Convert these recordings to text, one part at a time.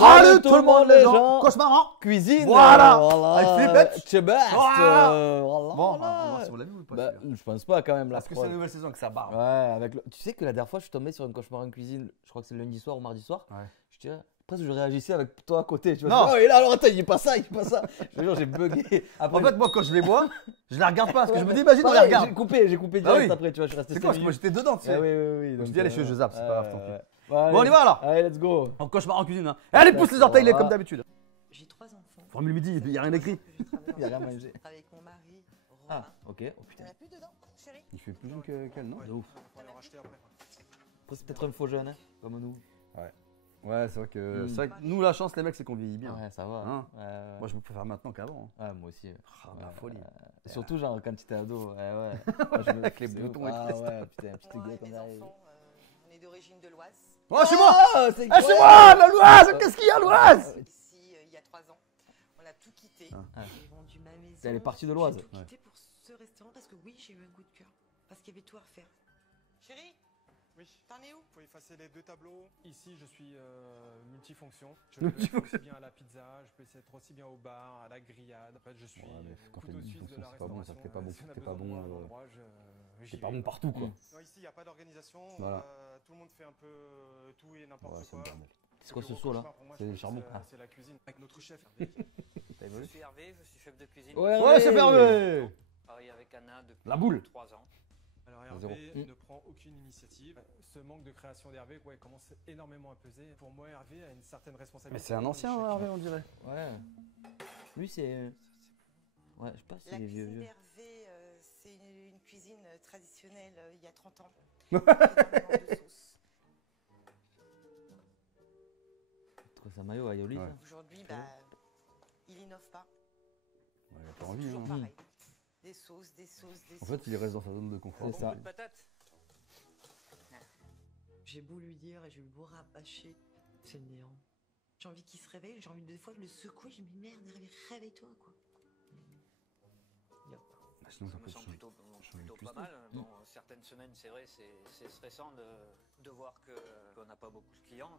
Salut tout le monde les gens. Cauchemar en cuisine. Voilà. Avec Flipette. Chebast. Voilà. Voilà, Bon, voilà. on va voir si vous l'avez vu ou pas. Bah, celui-là. je pense pas quand même la Parce que c'est prod. la nouvelle saison que ça barre. Ouais, avec le... Tu sais que la dernière fois, je suis tombé sur une cauchemar en cuisine. Je crois que c'est le lundi soir ou mardi soir. Ouais. Je te dirais, presque je réagissais avec toi à côté. Tu vois, Non. oh, et là, alors attends, il est pas ça, il est pas ça. Je te jure, j'ai bugué. Après, En fait, moi, quand je les vois, je la regarde pas parce que je me dis, imagine, on les pareil, regarde. j'ai coupé Ah direct oui. après, tu vois, je suis resté C'est 5 quoi? Parce que moi, minutes. j'étais dedans, tu sais. Ah oui, oui, oui. Je donc, dis, allez, je zappe, c'est pas grave, tant pis. ouais. Bon, on y va alors. Allez, let's go. En cauchemar en cuisine. Hein. Allez, pousse les orteils, les comme d'habitude. J'ai 3 enfants. Formule midi, il n'y a rien écrit. Il y a rien mangé. Avec mon mari, Romain. Ah, ok. Oh Il putain. n'y en a plus dedans, chérie. Il fait plus jeune qu'elle, non? De ouf. Après, c'est peut-être un faux jeune, hein, comme nous. Ouais, c'est vrai que nous, la chance, les mecs, c'est qu'on vieillit bien. Ouais, ça va. Hein. Ouais, Moi, je me préfère maintenant qu'avant. Hein. ouais, moi aussi. La folie. Surtout, genre, quand tu étais ado. Ouais, ouais. Moi, je me Avec les de boutons ouf. et Ah tout. ouais, putain, petit Moi gars et comme mes ça. enfants, on est d'origine de l'Oise. Oh, chez moi! Ah, c'est Ah, chez moi, la l'Oise! Qu'est-ce qu'il y a, l'Oise? Ici, il y a 3 ans. On a tout quitté. Ah. J'ai vendu ma maison. Elle est partie de l'Oise. J'ai tout quitté pour ce restaurant parce que oui, j'ai eu un coup de cœur. Parce qu'il y avait tout à refaire. Chérie, Oui, t'en es où? il faut effacer les 2 tableaux. Ici, je suis multifonction. Je peux être aussi bien à la pizza, je peux être aussi bien au bar, à la grillade. En fait, je suis Ouais, mais quand t'es couteau suisse de multifonction, la c'est pas bon, ça restauration. t'es pas bon, Si on a t'es pas besoin de bon, moi à un endroit, j'y T'es pas vais. bon partout, quoi. Non, ici, il n'y a pas d'organisation. Voilà. Tout le monde fait un peu tout et n'importe Ouais, c'est le quoi. bordel. C'est quoi Le ce gros saut là? cauchemar pour moi, C'est je les pense que charbons. C'est la cuisine. Avec notre chef. T'as Je évolué? suis Hervé, je suis chef de cuisine. Ouais, c'est fermé! Je travaille avec Anna depuis La boule. 3 ans. Alors Zéro. Hervé ne prend aucune initiative. Ce manque de création d'Hervé commence énormément à peser. Pour moi, Hervé a une certaine Mais responsabilité. c'est un ancien, Chaque- Hervé, on dirait. Ouais. Lui, c'est. Ouais, je sais pas si La il est vieux, cuisine vieux. d'Hervé, c'est une cuisine traditionnelle il y a 30 ans. Énormément de sauce. Tu trouves ça maillot à Yoli, Ouais. ça? Aujourd'hui, il innove pas. Ouais, il a pas C'est envie. toujours Hein. pareil. Des sauces, des sauces, des En sauces. fait, il reste dans sa zone de confort. C'est ça. Beaucoup de patates. J'ai beau lui dire et j'ai beau rabâcher, c'est le néant. J'ai envie qu'il se réveille, j'ai envie des fois de le secouer, je me dis merde, réveille-toi quoi. Bah, sinon, Ça t'as me pas semble de plutôt, changer de pas cuistot. mal. Bon, certaines semaines, c'est vrai, c'est stressant de voir qu'on n'a pas beaucoup de clients.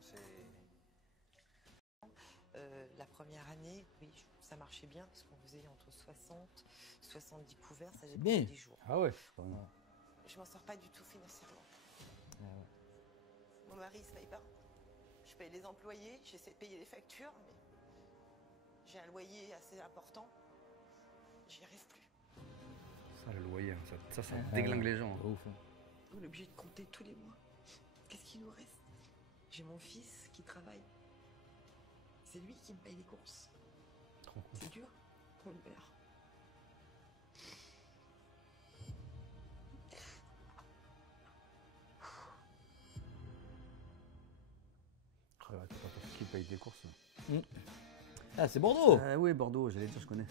La première année, oui, ça marchait bien parce qu'on faisait entre 60, 70 couverts, ça bien. dépendait des jours. Ah ouais, quand même. Je m'en sors pas du tout financièrement. Ah ouais. Mon mari il se paye pas. Je paye les employés, j'essaie de payer les factures, mais j'ai un loyer assez important. J'y arrive plus. Ça, le loyer, hein, ça Ouais. déglingue les gens. De ouf, hein. On est obligé de compter tous les mois. Qu'est-ce qu'il nous reste? J'ai mon fils qui travaille. C'est lui qui me paye les courses. Trop cool. C'est dur pour le père. Ah ouais, t'as pas ton fils qui paye tes courses. Ah, c'est Bordeaux! Oui, Bordeaux, j'allais dire, je connais.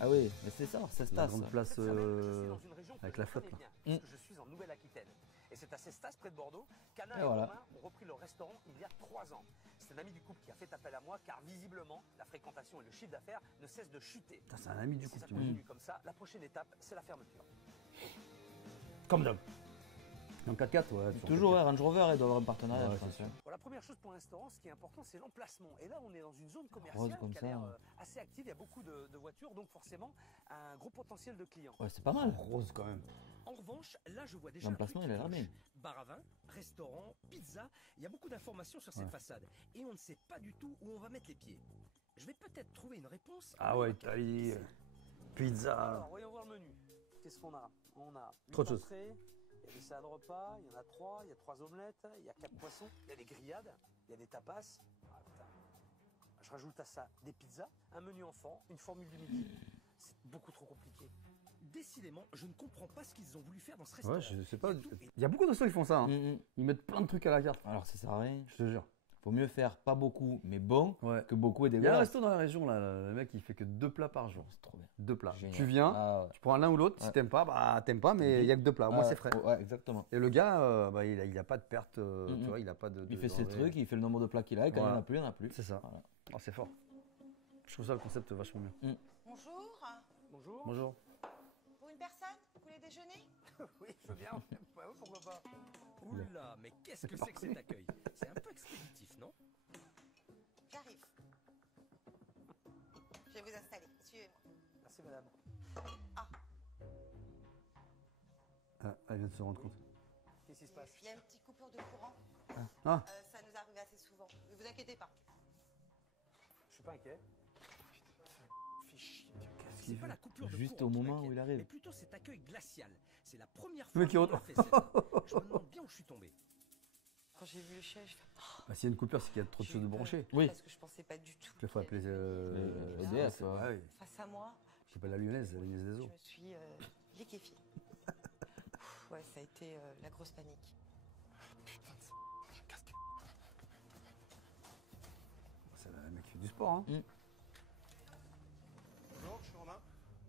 Ah oui, mais c'est ça, ça se La tasse. grande place Cette semaine, je suis dans une région avec que la je flotte, connais là. bien, parce que je suis en Nouvelle-Aquitaine. Et c'est à Cestas, près de Bordeaux, qu'Anna Et et voilà. Romain ont repris leur restaurant il y a 3 ans. C'est un ami du couple qui a fait appel à moi, car visiblement, la fréquentation et le chiffre d'affaires ne cessent de chuter. Putain, c'est un ami du Si coup, ça tu continue comme ça, la prochaine étape, c'est la fermeture. Comme d'hab. Dans 4x4, ouais. Toujours, ouais, Range Rover, il doit avoir un partenariat, Ouais, je pense. c'est sûr. hein. Bon, la première chose pour un restaurant, ce qui est important, c'est l'emplacement. Et là, on est dans une zone Rose commerciale comme qui a ça. l'air assez active. Il y a beaucoup de voitures, donc forcément, un gros potentiel de clients. Ouais, c'est pas mal. Rose quand même. En revanche, là, je vois déjà. L'emplacement, un truc il a l'air qui bien. cloche. Bar à vin, restaurant, pizza. Il y a beaucoup d'informations sur cette Ouais. façade. Et on ne sait pas du tout où on va mettre les pieds. Je vais peut-être trouver une réponse. Ah ouais, Italie, pizza. Alors, voyons voir le menu. Qu'est-ce qu'on a? On a Trop de huit choses. entrées, il y a des salades repas, il y en a 3, il y a 3 omelettes, il y a 4 poissons, il y a des grillades, il y a des tapas. Ah, putain. Je rajoute à ça des pizzas, un menu enfant, une formule du midi. C'est beaucoup trop compliqué. Décidément, je ne comprends pas ce qu'ils ont voulu faire dans ce restaurant. Ouais, je sais pas. Il y a tout. Il y a beaucoup de restaurants qui font ça. Hein. Mm, mm. Ils mettent plein de trucs à la carte. Alors, ça sert à rien. Je te jure. Faut mieux faire pas beaucoup, mais bon, Ouais. que beaucoup et Il y a un dégueulasse. resto dans la région là, le mec il fait que 2 plats par jour. C'est trop bien. 2 plats. Génial. Tu viens, Ah ouais. tu prends l'un ou l'autre. Si Ouais. t'aimes pas, bah t'aimes pas, mais il y a que 2 plats. Moi Ah, c'est frais. Ouais, exactement. Et le gars, bah, il a pas de perte, Mhm. tu vois, il a pas de. Il fait ses d'enlever. trucs, il fait le nombre de plats qu'il a, et quand Voilà. il n'y en a plus, il n'y en a plus. C'est ça. Voilà. Oh, c'est fort. Je trouve ça le concept vachement bien. Bonjour, Bonjour. Bonjour. pour une personne, vous voulez déjeuner? Oui, je veux bien. Ouais, pourquoi pas. Oula, mais qu'est-ce que c'est que cet accueil? C'est un peu expéditif, non? J'arrive. Merci madame. Ah, elle vient de se rendre compte. Qu'est-ce qui se passe? Il y a une petite coupure de courant. Ah. Ça nous arrive assez souvent. Ne vous inquiétez pas. Je suis pas inquiet. C'est pas la coupure de Juste courant au qui moment où m'inquiète, il arrive. mais plutôt cet accueil glacial. C'est la première Le fois mec qui qu'on rentre. m'a fait celle-là. Je me demande bien où je suis tombé. Quand j'ai vu le chien, je fais Bah, s'il y a une coupure, c'est qu'il y a trop de j'ai choses eu de peur, brancher. Oui. Parce que je pensais pas du tout. Il faut appeler EDF, ouais, ouais. Face à moi, Je sais pas la lyonnaise des je eaux. me suis liquéfiée. Ouais, ça a été la grosse panique. C'est le mec qui fait du sport, hein. Bonjour, je suis Romain.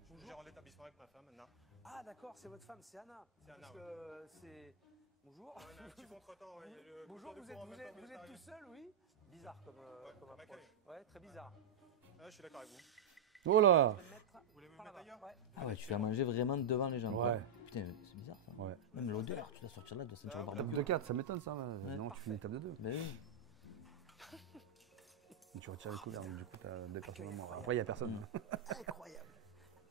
Je gère l'établissement avec ma femme, Anna. Ah d'accord, c'est votre femme, c'est Anna. C'est Anna, Parce que c'est... Bonjour. On a un petit contretemps, ouais. Le Bonjour, coupure de vous êtes, courant en vous même temps êtes, que vous vous êtes êtes tout arrivé. seul, oui? Bizarre comme comme approche. accueil. Ouais, très bizarre. Ah, je suis d'accord avec vous. Oh là. Je vais me mettre Vous voulez me par mettre là-bas. ailleurs? Ouais. Ah ouais, tu fais à manger vraiment devant les gens. quoi. Ouais. Putain, c'est bizarre ça. Ouais. Même l'odeur, tu dois sortir là, tu dois sentir le Table barbecue. de 4, ça m'étonne ça. Non, tu fais une table de 2. Mais oui. Tu retires les couverts, donc du coup, t'as 2 personnes en moins. Après, il n'y a personne. Incroyable.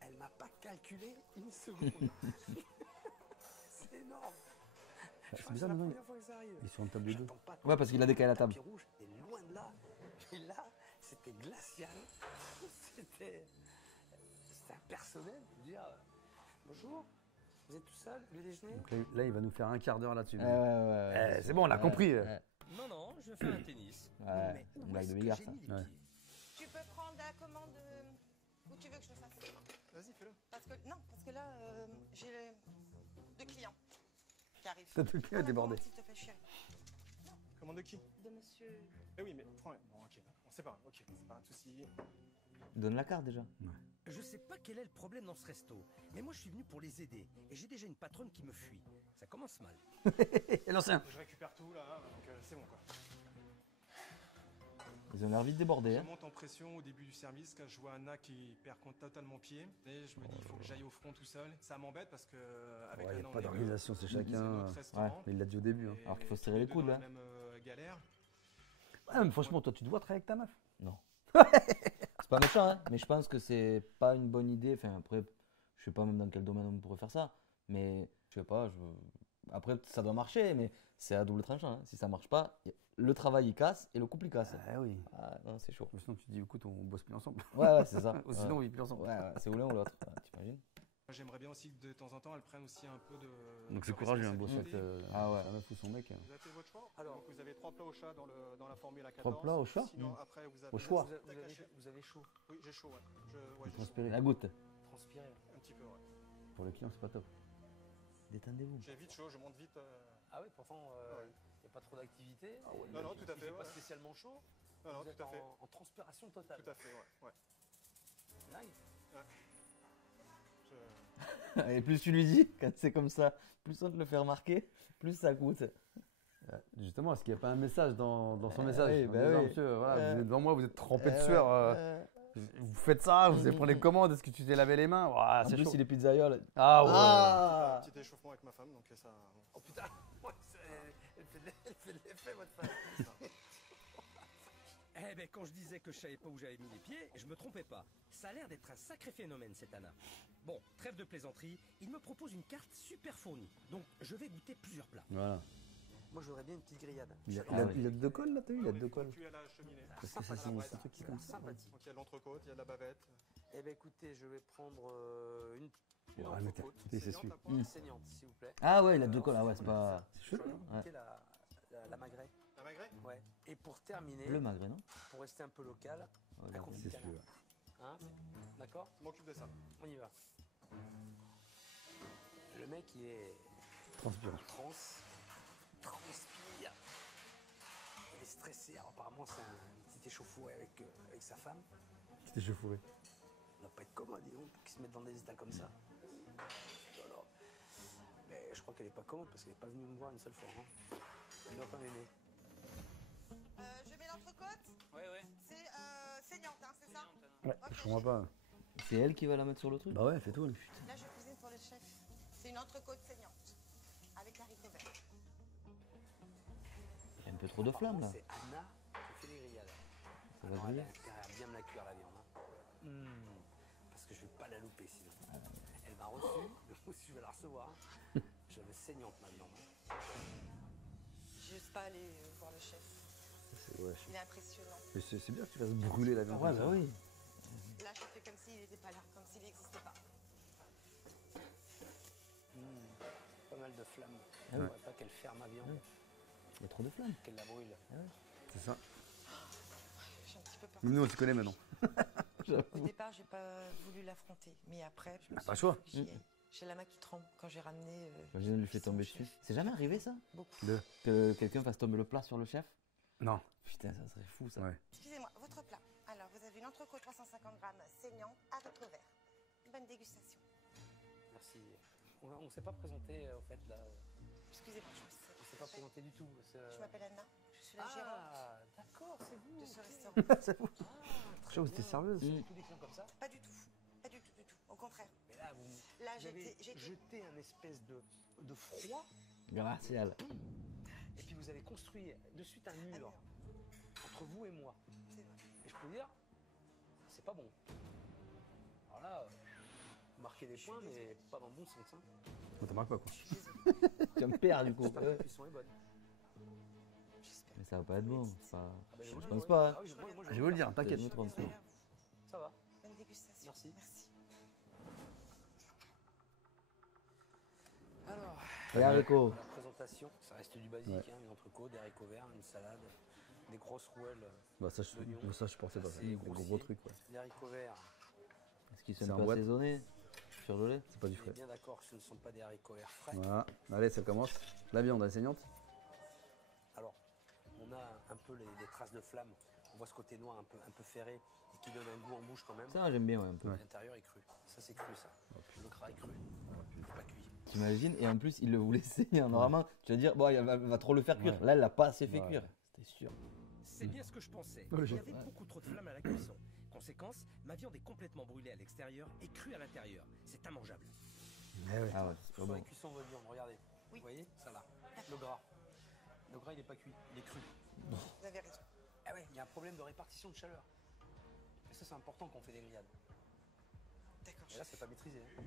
Elle m'a pas calculé une seconde. C'est énorme. Je crois que bizarre, c'est la maintenant, première fois que ça arrive. Ils sont en table de 2. J'attends pas Ouais, parce qu'il a décalé la table. tapis rouge est loin de là. Et là, c'était glacial. C'était impersonnel. Je veux dire, bonjour, vous êtes tout seul, le déjeuner? Donc là, il va nous faire un quart d'heure là-dessus. Ouais. C'est bon, on a compris. Ouais, Non, non, je fais un tennis. Ouais, Mais une où blague est-ce de que billard, j'ai ça. mis les Ouais. pieds? Tu peux prendre la commande où tu veux que je le fasse. Vas-y, fais-le. Parce que là, j'ai 2 clients qui arrivent. T'as tout qui est Prends la débordé. commande, s'il te plaît, chérie. Commande de qui? De monsieur. Eh oui, mais prends. Bon, ok. On sait pas. Ok, c'est pas un souci. Donne la carte déjà. Je sais pas quel est le problème dans ce resto, mais moi je suis venu pour les aider et j'ai déjà une patronne qui me fuit. Ça commence mal. Et l'ancien. Je récupère tout là, donc c'est bon quoi. Ils ont l'air vite débordés. Je Hein. monte en pression au début du service, quand je vois Anna qui perd totalement pied. Et je me dis, il faut que j'aille au front tout seul. Ça m'embête parce que avec Il n'y Anna, a on pas est d'organisation, c'est deux. C'est chacun. notre restaurant. Mais il l'a dit au début. Hein. Et Alors qu'il faut se tous serrer les deux coudes, dans là. la même galère. Ah, mais franchement, toi, tu dois travailler avec ta meuf. Non. C'est pas méchant, hein, mais je pense que c'est pas une bonne idée. Enfin, après, je sais pas même dans quel domaine on pourrait faire ça. Mais je sais pas. Après, ça doit marcher, mais c'est à double tranchant. Hein. Si ça marche pas, le travail il casse et le couple il casse. Ah oui. Ah, non, c'est chaud. Sinon, tu te dis, écoute, on bosse plus ensemble. Ouais, c'est ça. Ou sinon, on vit plus ensemble. Ouais, c'est ou l'un ou l'autre. Ouais, t'imagines? J'aimerais bien aussi que de temps en temps, elle prenne aussi un peu de. Donc, de c'est courageux, un boss avec responsabilité. Ah ouais. sa meuf ou son mec. Vous avez fait votre choix? Alors- Donc vous avez 3 plats au chat dans la formule à 14. 3 plats au chat? Sinon, après, vous avez. Au choix. Vous avez chaud, Oui, j'ai chaud, ouais. Ouais, j'ai chaud. Transpirer. La goutte. transpiré. Un petit peu, ouais. Pour les clients, c'est pas top. Détendez-vous. J'ai vite chaud, je monte vite. Ah oui, pourtant, il Ouais. n'y a pas trop d'activité. Non, non, tout à fait, Il fait pas ouais. spécialement chaud. Non, non, Vous êtes tout à fait. en transpiration totale. Tout à fait, ouais. Nice. Et plus tu lui dis, quand c'est comme ça, plus on te le fait remarquer, plus ça coûte. Justement, est-ce qu'il n'y a pas un message dans son message oui, en bah disant, oui. monsieur, voilà, vous êtes devant moi, vous êtes trempé de Ouais, sueur. Vous faites ça, vous allez prendre les Mhm. commandes, est-ce que tu t'es lavé les mains? Ouah, En c'est plus, chaud. il est pizzaïole. Ah ouais. Ah Petit échauffement avec ma femme, donc ça. Oh putain, ouais, elle fait de l'effet, votre femme. Eh ben quand je disais que je savais pas où j'avais mis les pieds, je me trompais pas. Ça a l'air d'être un sacré phénomène cette Anna. Bon, trêve de plaisanterie, il me propose une carte super fournie. Donc je vais goûter plusieurs plats. Voilà. Moi, je voudrais bien une petite grillade. Il a, Ah oui. il a deux cols là, t'as vu? Il a deux cols. Cuit à la cheminée. Parce que ça, c'est un truc qui est comme ça. Sympathique. Donc il y a de l'entrecôte, il y a de la bavette. Eh ben écoutez, je vais prendre une Ouais, mais entrecôte t'es c'est celui. saignante, s'il vous plaît. Ah ouais, il a deux cols. Ah ouais, c'est pas. C'est chouette, Je vais non goûter la magret. La magret? Ouais. Et pour terminer, Bleu magret, non? pour rester un peu local, Ouais, un la confit C'est canard. celui-là. Hein? D'accord? Je m'occupe de ça. On y va. Le mec, il est Transpirant. transpire. Il est stressé. Alors, apparemment, c'est un petit échauffouré avec sa femme. C'était échauffouré. Ça doit pas être commode, dis donc, pour qu'il se mette dans des états comme ça. Alors, mais je crois qu'elle est pas commode parce qu'elle est pas venue me voir une seule fois. Hein. Elle m'a pas aimé. Je mets l'entrecôte. Ouais, ouais. C'est saignante, hein, c'est ça? Ouais, Ok, je comprends pas. C'est elle qui va la mettre sur le truc? Bah ouais, fais tout. Là, je cuisine pour le chef. C'est une entrecôte saignante. Avec haricot vert. Il y a un peu trop de flammes là. C'est Anna qui fait les grillades. Ça va Alors, elle griller. a intérêt à bien me la cuire la viande. Hein. Parce parce que je vais pas la louper sinon. Elle m'a reçu, mais moi aussi je vais la recevoir. Je vais saignante ma viande. J'ose pas aller voir le chef. Ouais, Il est impressionnant. mais c'est bien que tu fasses brûler la viande. Ouais, comme bah ça. oui. Là, je fais comme s'il n'était pas là, comme s'il n'existait pas. Pas mal de flammes. Ah Je oui. voudrais pas qu'elle ferme ma viande, Il y a trop de flammes. qu'elle la brûle. C'est ça. J'ai un petit peu peur. Nous, on s'y connaît maintenant. Au départ, j'ai pas voulu l'affronter, mais après, je me suis pas le dit, choix. faut que j'y aille. J'ai la main qui tremble quand j'ai ramené. Imagine, lui fait cuisson tomber au chef. dessus. C'est jamais arrivé ça? Beaucoup. Que quelqu'un fasse tomber le plat sur le chef? Non. Putain, ça serait fou ça. Ouais. Excusez-moi, votre plat. Alors, vous avez une entrecôte 350 grammes saignant, haricots verts. Bonne dégustation. Merci. On s'est pas présenté en fait là. Excusez-moi, On s'est pas présenté du tout. je m'appelle Anna. Je suis la gérante Ah, d'accord, c'est vous. de ce ok. restaurant. C'est vous. Je sais que vous étiez serveuse. Vous avez tous des clients comme ça. Pas du tout. Pas du tout, du tout. Au contraire. Mais là, vous Là, avez j'étais. jeté un espèce de froid Glacial. et puis vous avez construit de suite un mur entre vous et moi. C'est vrai. Et je peux vous dire, c'est pas bon. Alors là, vous marquez des points, mais pas dans le bon sens. Hein. On t'en marque pas quoi. Je suis désolée. Tu me perds du coup. J'espère que la cuisson est bonne. J'espère. Mais ça va pas être bon. C'est pas- Ah bah, Je moi, pense pas. Ah oui, moi, Je vais vous le dire, t'inquiète. Je me trompe. Désolée à vous. Ça va. Bonne dégustation. Merci. Merci. Alors, Et haricots. la présentation, ça reste du basique, Ouais. hein, une entrecôte, des haricots verts, une salade, des grosses rouelles, Bah, ça, je pensais pas. assez Des gros grossier, trucs, ouais. des haricots verts. Est-ce qu'ils C'est sont en pas boîte. assaisonnés? Surgelés? C'est pas du On est frais. bien d'accord que ce ne sont pas des haricots verts frais. Voilà. Allez, ça commence. La viande, elle est saignante. Alors, on a un peu les traces de flamme. On voit ce côté noir un peu ferré et qui donne un goût en bouche quand même. Ça, j'aime bien ouais, un peu. Ouais. L'intérieur est cru. Ça, c'est cru, ça. Le gras est cru. Pas cuit. T'imagines? Et en plus, il le voulait saigner. Normalement, tu vas dire, bon, il va trop le faire cuire. Ouais. Là, elle l'a pas assez fait Ouais. cuire. C'était sûr. C'est bien ce que je pensais. Oh, le Il y chef. avait beaucoup trop de flammes à la cuisson. Conséquence, ma viande est complètement brûlée à l'extérieur et crue à l'intérieur. C'est immangeable. Eh ouais. Ah ouais, c'est pas Sur bon. les cuissons de votre viande, regardez. Oui. Vous voyez ça là. Le gras. Le gras, il n'est pas cuit, il est cru. Vous avez raison. Ah ouais, il y a un problème de répartition de chaleur. Et ça, c'est important quand on fait des grillades. D'accord. Et là, c'est pas maîtrisé. Hein.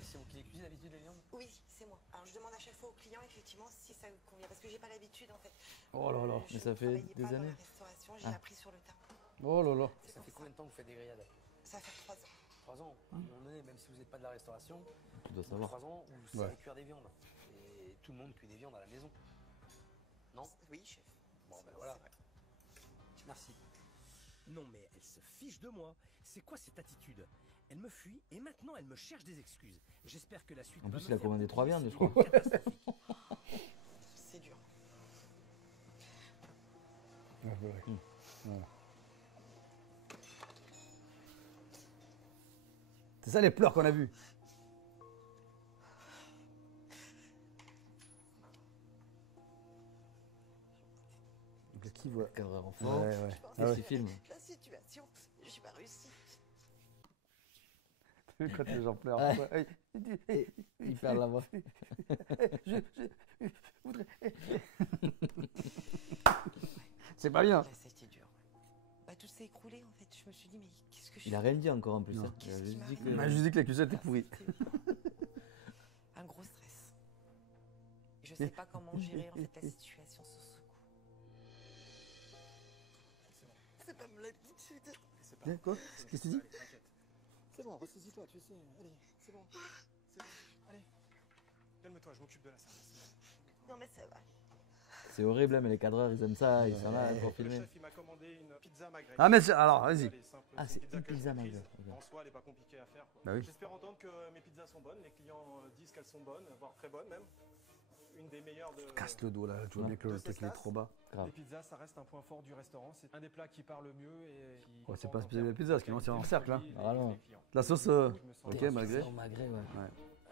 Et c'est vous qui les cuisez d'habitude, les viandes? Oui, c'est moi. Alors, je demande à chaque fois aux clients, effectivement, si ça vous convient. Parce que j'ai pas l'habitude, en fait. Oh là là, Je mais ça ne fait travaillais des pas dans années. la restauration, j'ai Ah. appris sur le tas. Oh là là. C'est Ça pour fait combien de temps que vous faites des grillades? Ça va faire 3 ans. 3 ans. À un moment donné, même si vous n'êtes pas de la restauration, Tu dois au bout de savoir. 3 ans, vous savez cuire des viandes. Et tout le monde cuit des viandes à la maison. Non? Oui, chef. Bon, ben voilà. C'est vrai. Merci. Non mais elle se fiche de moi. C'est quoi cette attitude? Elle me fuit et maintenant elle me cherche des excuses. J'espère que la suite. En va plus, me il a faire commandé oublier 3 viandes, cette je crois. idée catastrophique. C'est dur. C'est ça les pleurs qu'on a vus. Donc, qui voit Cadreur en Ouais, fort. ouais. Je pense Ah ouais. Qu'est-ce qu'il filme? La situation, j'ai pas réussi. Quand les gens pleurent. Ouais. Ouais. Il perd la voix. Je voudrais. C'est pas bien. Là, ça a été dur. Bah, tout s'est écroulé, en fait. Je me suis dit, mais qu'est-ce que je Il a fais? rien dit encore en plus. Non. Hein. Il a Qu'est-ce qui juste dit m'arrive que. Il m'a juste dit que la cuisine était pourrie. Un gros stress. Je sais pas comment gérer, en fait, la situation sur ce coup. C'est pas mon habitude. Viens, quoi? Qu'est-ce que tu dis? C'est bon, ressaisis-toi, tu sais. Allez, c'est bon. C'est bon. Allez. Calme-toi, je m'occupe de la service. Non, mais ça va. C'est horrible, hein, mais les cadreurs, ils aiment ça. Ils sont là pour Le filmer. chef, il m'a commandé une pizza maghrébine. Ah, mais alors, vas-y. Elle est simple, Ah, c'est c'est une pizza une que je pizza maîtrise. maghrébine, ok. En soi, elle n'est pas compliquée à faire, quoi. Bah oui. J'espère entendre que mes pizzas sont bonnes. Les clients disent qu'elles sont bonnes, voire très bonnes même. Une des meilleures de. Casse le dos là, tu vois bien que le De steak il est trop bas. Grave. Les pizzas, ça reste un point fort du restaurant. C'est un des plats qui parle le mieux et qui. Ouais, c'est conforte pas en spécial la termes pizza, parce qu'ils de l'ont tiré en qualité, cercle, hein. les Ah non. clients. La sauce, Je me sens ok, bien. malgré. Au magret, ouais.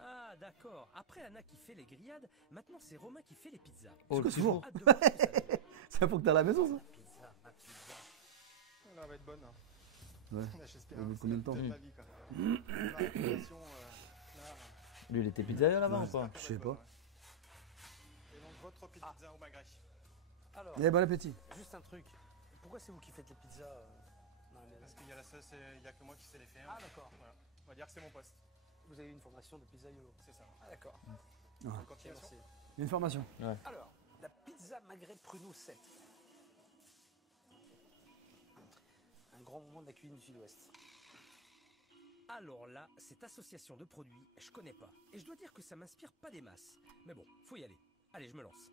Ah d'accord. Après Anna qui fait les grillades, maintenant c'est Romain qui fait les pizzas. Oh, quoi le ce four? Hâte de voir ce que ça donne. Ça faut que t'as à la maison, ça. Pizza, ma pizza. Elle va être bonne. Hein. Ouais. J'espère. Au bout de C'est combien de temps? peut-être ma vie, quand même. Ma réputation, là, Lui, il était pizzaïolo là-bas ou pas? Je sais pas. Et donc, votre pizza au magret. Alors, Eh, bon appétit. juste un truc. Pourquoi c'est vous qui faites les pizzas dans la maison? Parce qu'il y a il y a que moi qui sais les faire. Ah d'accord. Voilà. On va dire que c'est mon poste. Vous avez eu une formation de pizzaiolo. C'est ça. Ah d'accord. En Ok, continuation. merci. Une formation. Alors, la pizza Maghreb Pruneau 7. Un grand moment de la cuisine du Sud-Ouest. Alors là, cette association de produits, je connais pas. Et je dois dire que ça m'inspire pas des masses. Mais bon, faut y aller. Allez, je me lance.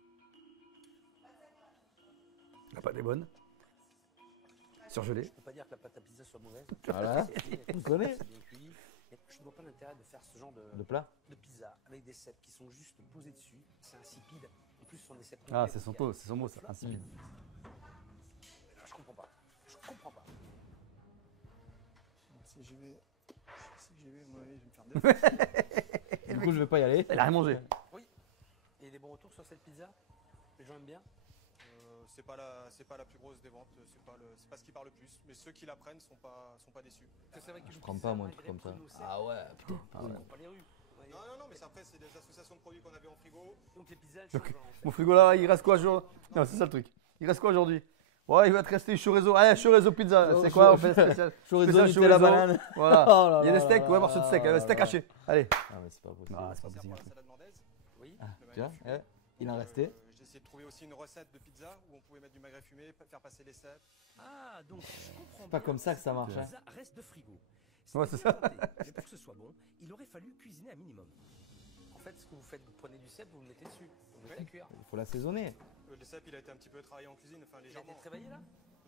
La pâte est bonne. Surgelée. Je peux pas dire que la pâte à pizza soit mauvaise. Voilà. On connaît. C'est bien cuit. Mais je ne vois pas l'intérêt de faire ce genre De plat. de pizza avec des cèpes qui sont juste posés dessus. C'est insipide. En plus, ce sont des cèpes. Ah, complets, c'est son donc il y a- pot, c'est son mot ça. Insipide. Je comprends pas. Je comprends pas. Si j'y vais, moi, je vais me faire deux. Du coup, je vais pas y aller. Elle a rien mangé. Oui. Et des bons retours sur cette pizza? Les gens aiment bien? C'est pas la plus grosse des ventes, c'est pas ce qui parle le plus. Mais ceux qui la prennent sont pas déçus. Parce que c'est vrai que Je prends pas, moi, un truc comme ça. Ah ouais, putain. On court pas les rues. Ouais. Non, mais après, c'est des associations de produits qu'on avait en frigo. Donc les pizzas, elles changent en fait. Mon frigo là, il reste quoi aujourd'hui? Non, c'est ça le truc. Il reste quoi aujourd'hui? Ouais, il va te rester chorizo. Allez, chorizo pizza. C'est quoi? On fait spécial. Chorizo, Spécial Nutella, banane. Voilà. Oh là Il y a des là steaks, là ouais, morceau de steak. là Steak là. haché. Allez. Ah, mais c'est pas possible. Ah, c'est pas Ça sert possible. pour la salade mordaise. Oui. Tu vois, il en restait. J'ai essayé de trouver aussi une recette de pizza où on pouvait mettre du magret fumé, faire passer les cèpes. Ah, donc je comprends pas bien, comme ça que ça marche, La hein. pizza reste de frigo. Ouais, c'est bien ça. tenté, mais pour que ce soit bon, il aurait fallu cuisiner un minimum. En fait, ce que vous faites, vous prenez du cèpe, vous le mettez dessus. Vous le mettez à cuire. Il faut l'assaisonner. Le cèpe, il a été un petit peu travaillé en cuisine, enfin Il a légèrement. été travaillé là?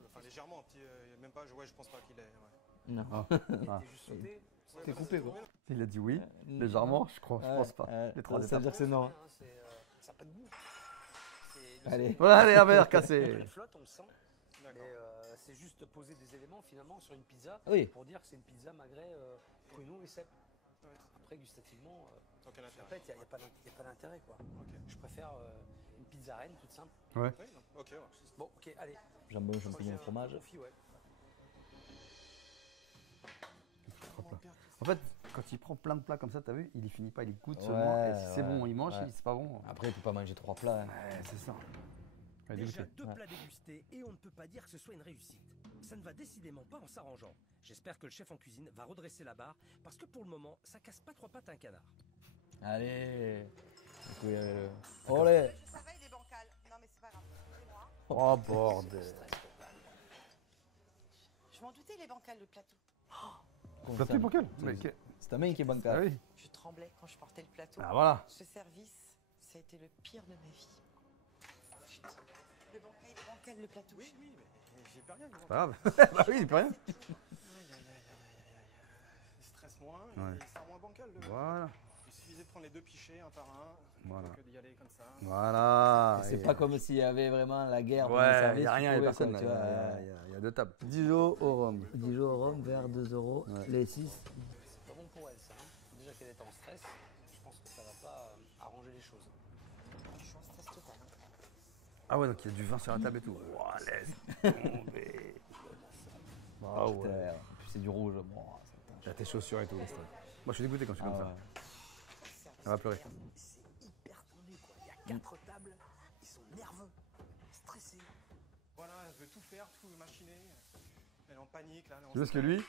Enfin légèrement, un petit, même pas, je pense pas qu'il est. Ouais. Non. Ah. Il a Ah. été juste sauté. C'est coupé, quoi. Il a dit oui. Légèrement, je pense pas. Les trois Ça veut étapes. dire que c'est non. Ça n'a pas de goût. C'est- Allez. Voilà, allez, un verre Le cassé. flotte, on le sent. Mais D'accord. c'est juste poser des éléments finalement sur une pizza Oui. pour dire que c'est une pizza Magret pruneau et cèpe. Ouais. Après, gustativement, Sans quel je intérêt. répète, il n'y a pas d'intérêt quoi. Ok. Je préfère une pizza reine toute simple. Oui, non. Ok, ouais. Bon, ok, allez. Jambon, Choisis champignons, un fromage. confit, ouais. En fait, quand il prend plein de plats comme ça, t'as vu, il y finit pas, il goûte Ouais, seulement. Et si c'est ouais, bon, il mange. ouais. Si c'est pas bon. Après, il peut pas manger 3 plats. hein. Ouais, c'est ça. Ouais, Déjà dégoûté. 2 Ouais. plats dégustés et on ne peut pas dire que ce soit une réussite. Ça ne va décidément pas en s'arrangeant. J'espère que le chef en cuisine va redresser la barre parce que pour le moment, ça casse pas 3 pattes à un canard. Allez. Du coup, il y a le- Olé. Ça va, il est bancal. Non, mais c'est pas grave. C'est moi. Oh bordel. Je m'en doutais, il est bancal, le plateau. Comment T'as ça pris pour quel? C'est ta main qui est Ah bancal. oui. Je tremblais quand je portais le plateau. Ah voilà. Ce service, ça a été le pire de ma vie. Putain. Le bancal, il est bancal, le plateau. Oui, mais j'ai pas rien. Pas grave. Bah oui, il peut rien. Il stresse moins, Ouais. il sert moins bancal. Voilà. Il suffisait de prendre les deux pichets un par un, Voilà. plutôt que d'y aller comme ça. Voilà. C'est Et- pas comme s'il y avait vraiment la guerre. Ouais, il n'y a rien, il n'y a personne. Tu vois, Il y a deux tables. Dijon au rhum. Dijon au rhum, vers 2 €. Ouais. Les 6. C'est pas bon pour elle ça. Hein. Déjà qu'elle est en stress, je pense que ça va pas arranger les choses. Je suis en stress total. Ah ouais, donc il y a du vin sur la table et tout. Ouah, laisse tomber. Ah ouais. En plus, c'est du rouge. Bon, T'as tes chaussures et tout. Moi, je suis dégoûté quand je suis ah comme ouais. ça. Elle va pleurer. C'est hyper tendu quoi. Il y a 4 tables, ils sont nerveux, stressés. Voilà, elle veut tout faire, tout machiner. Elle est en panique là. elle est en Tu vois ce que lui,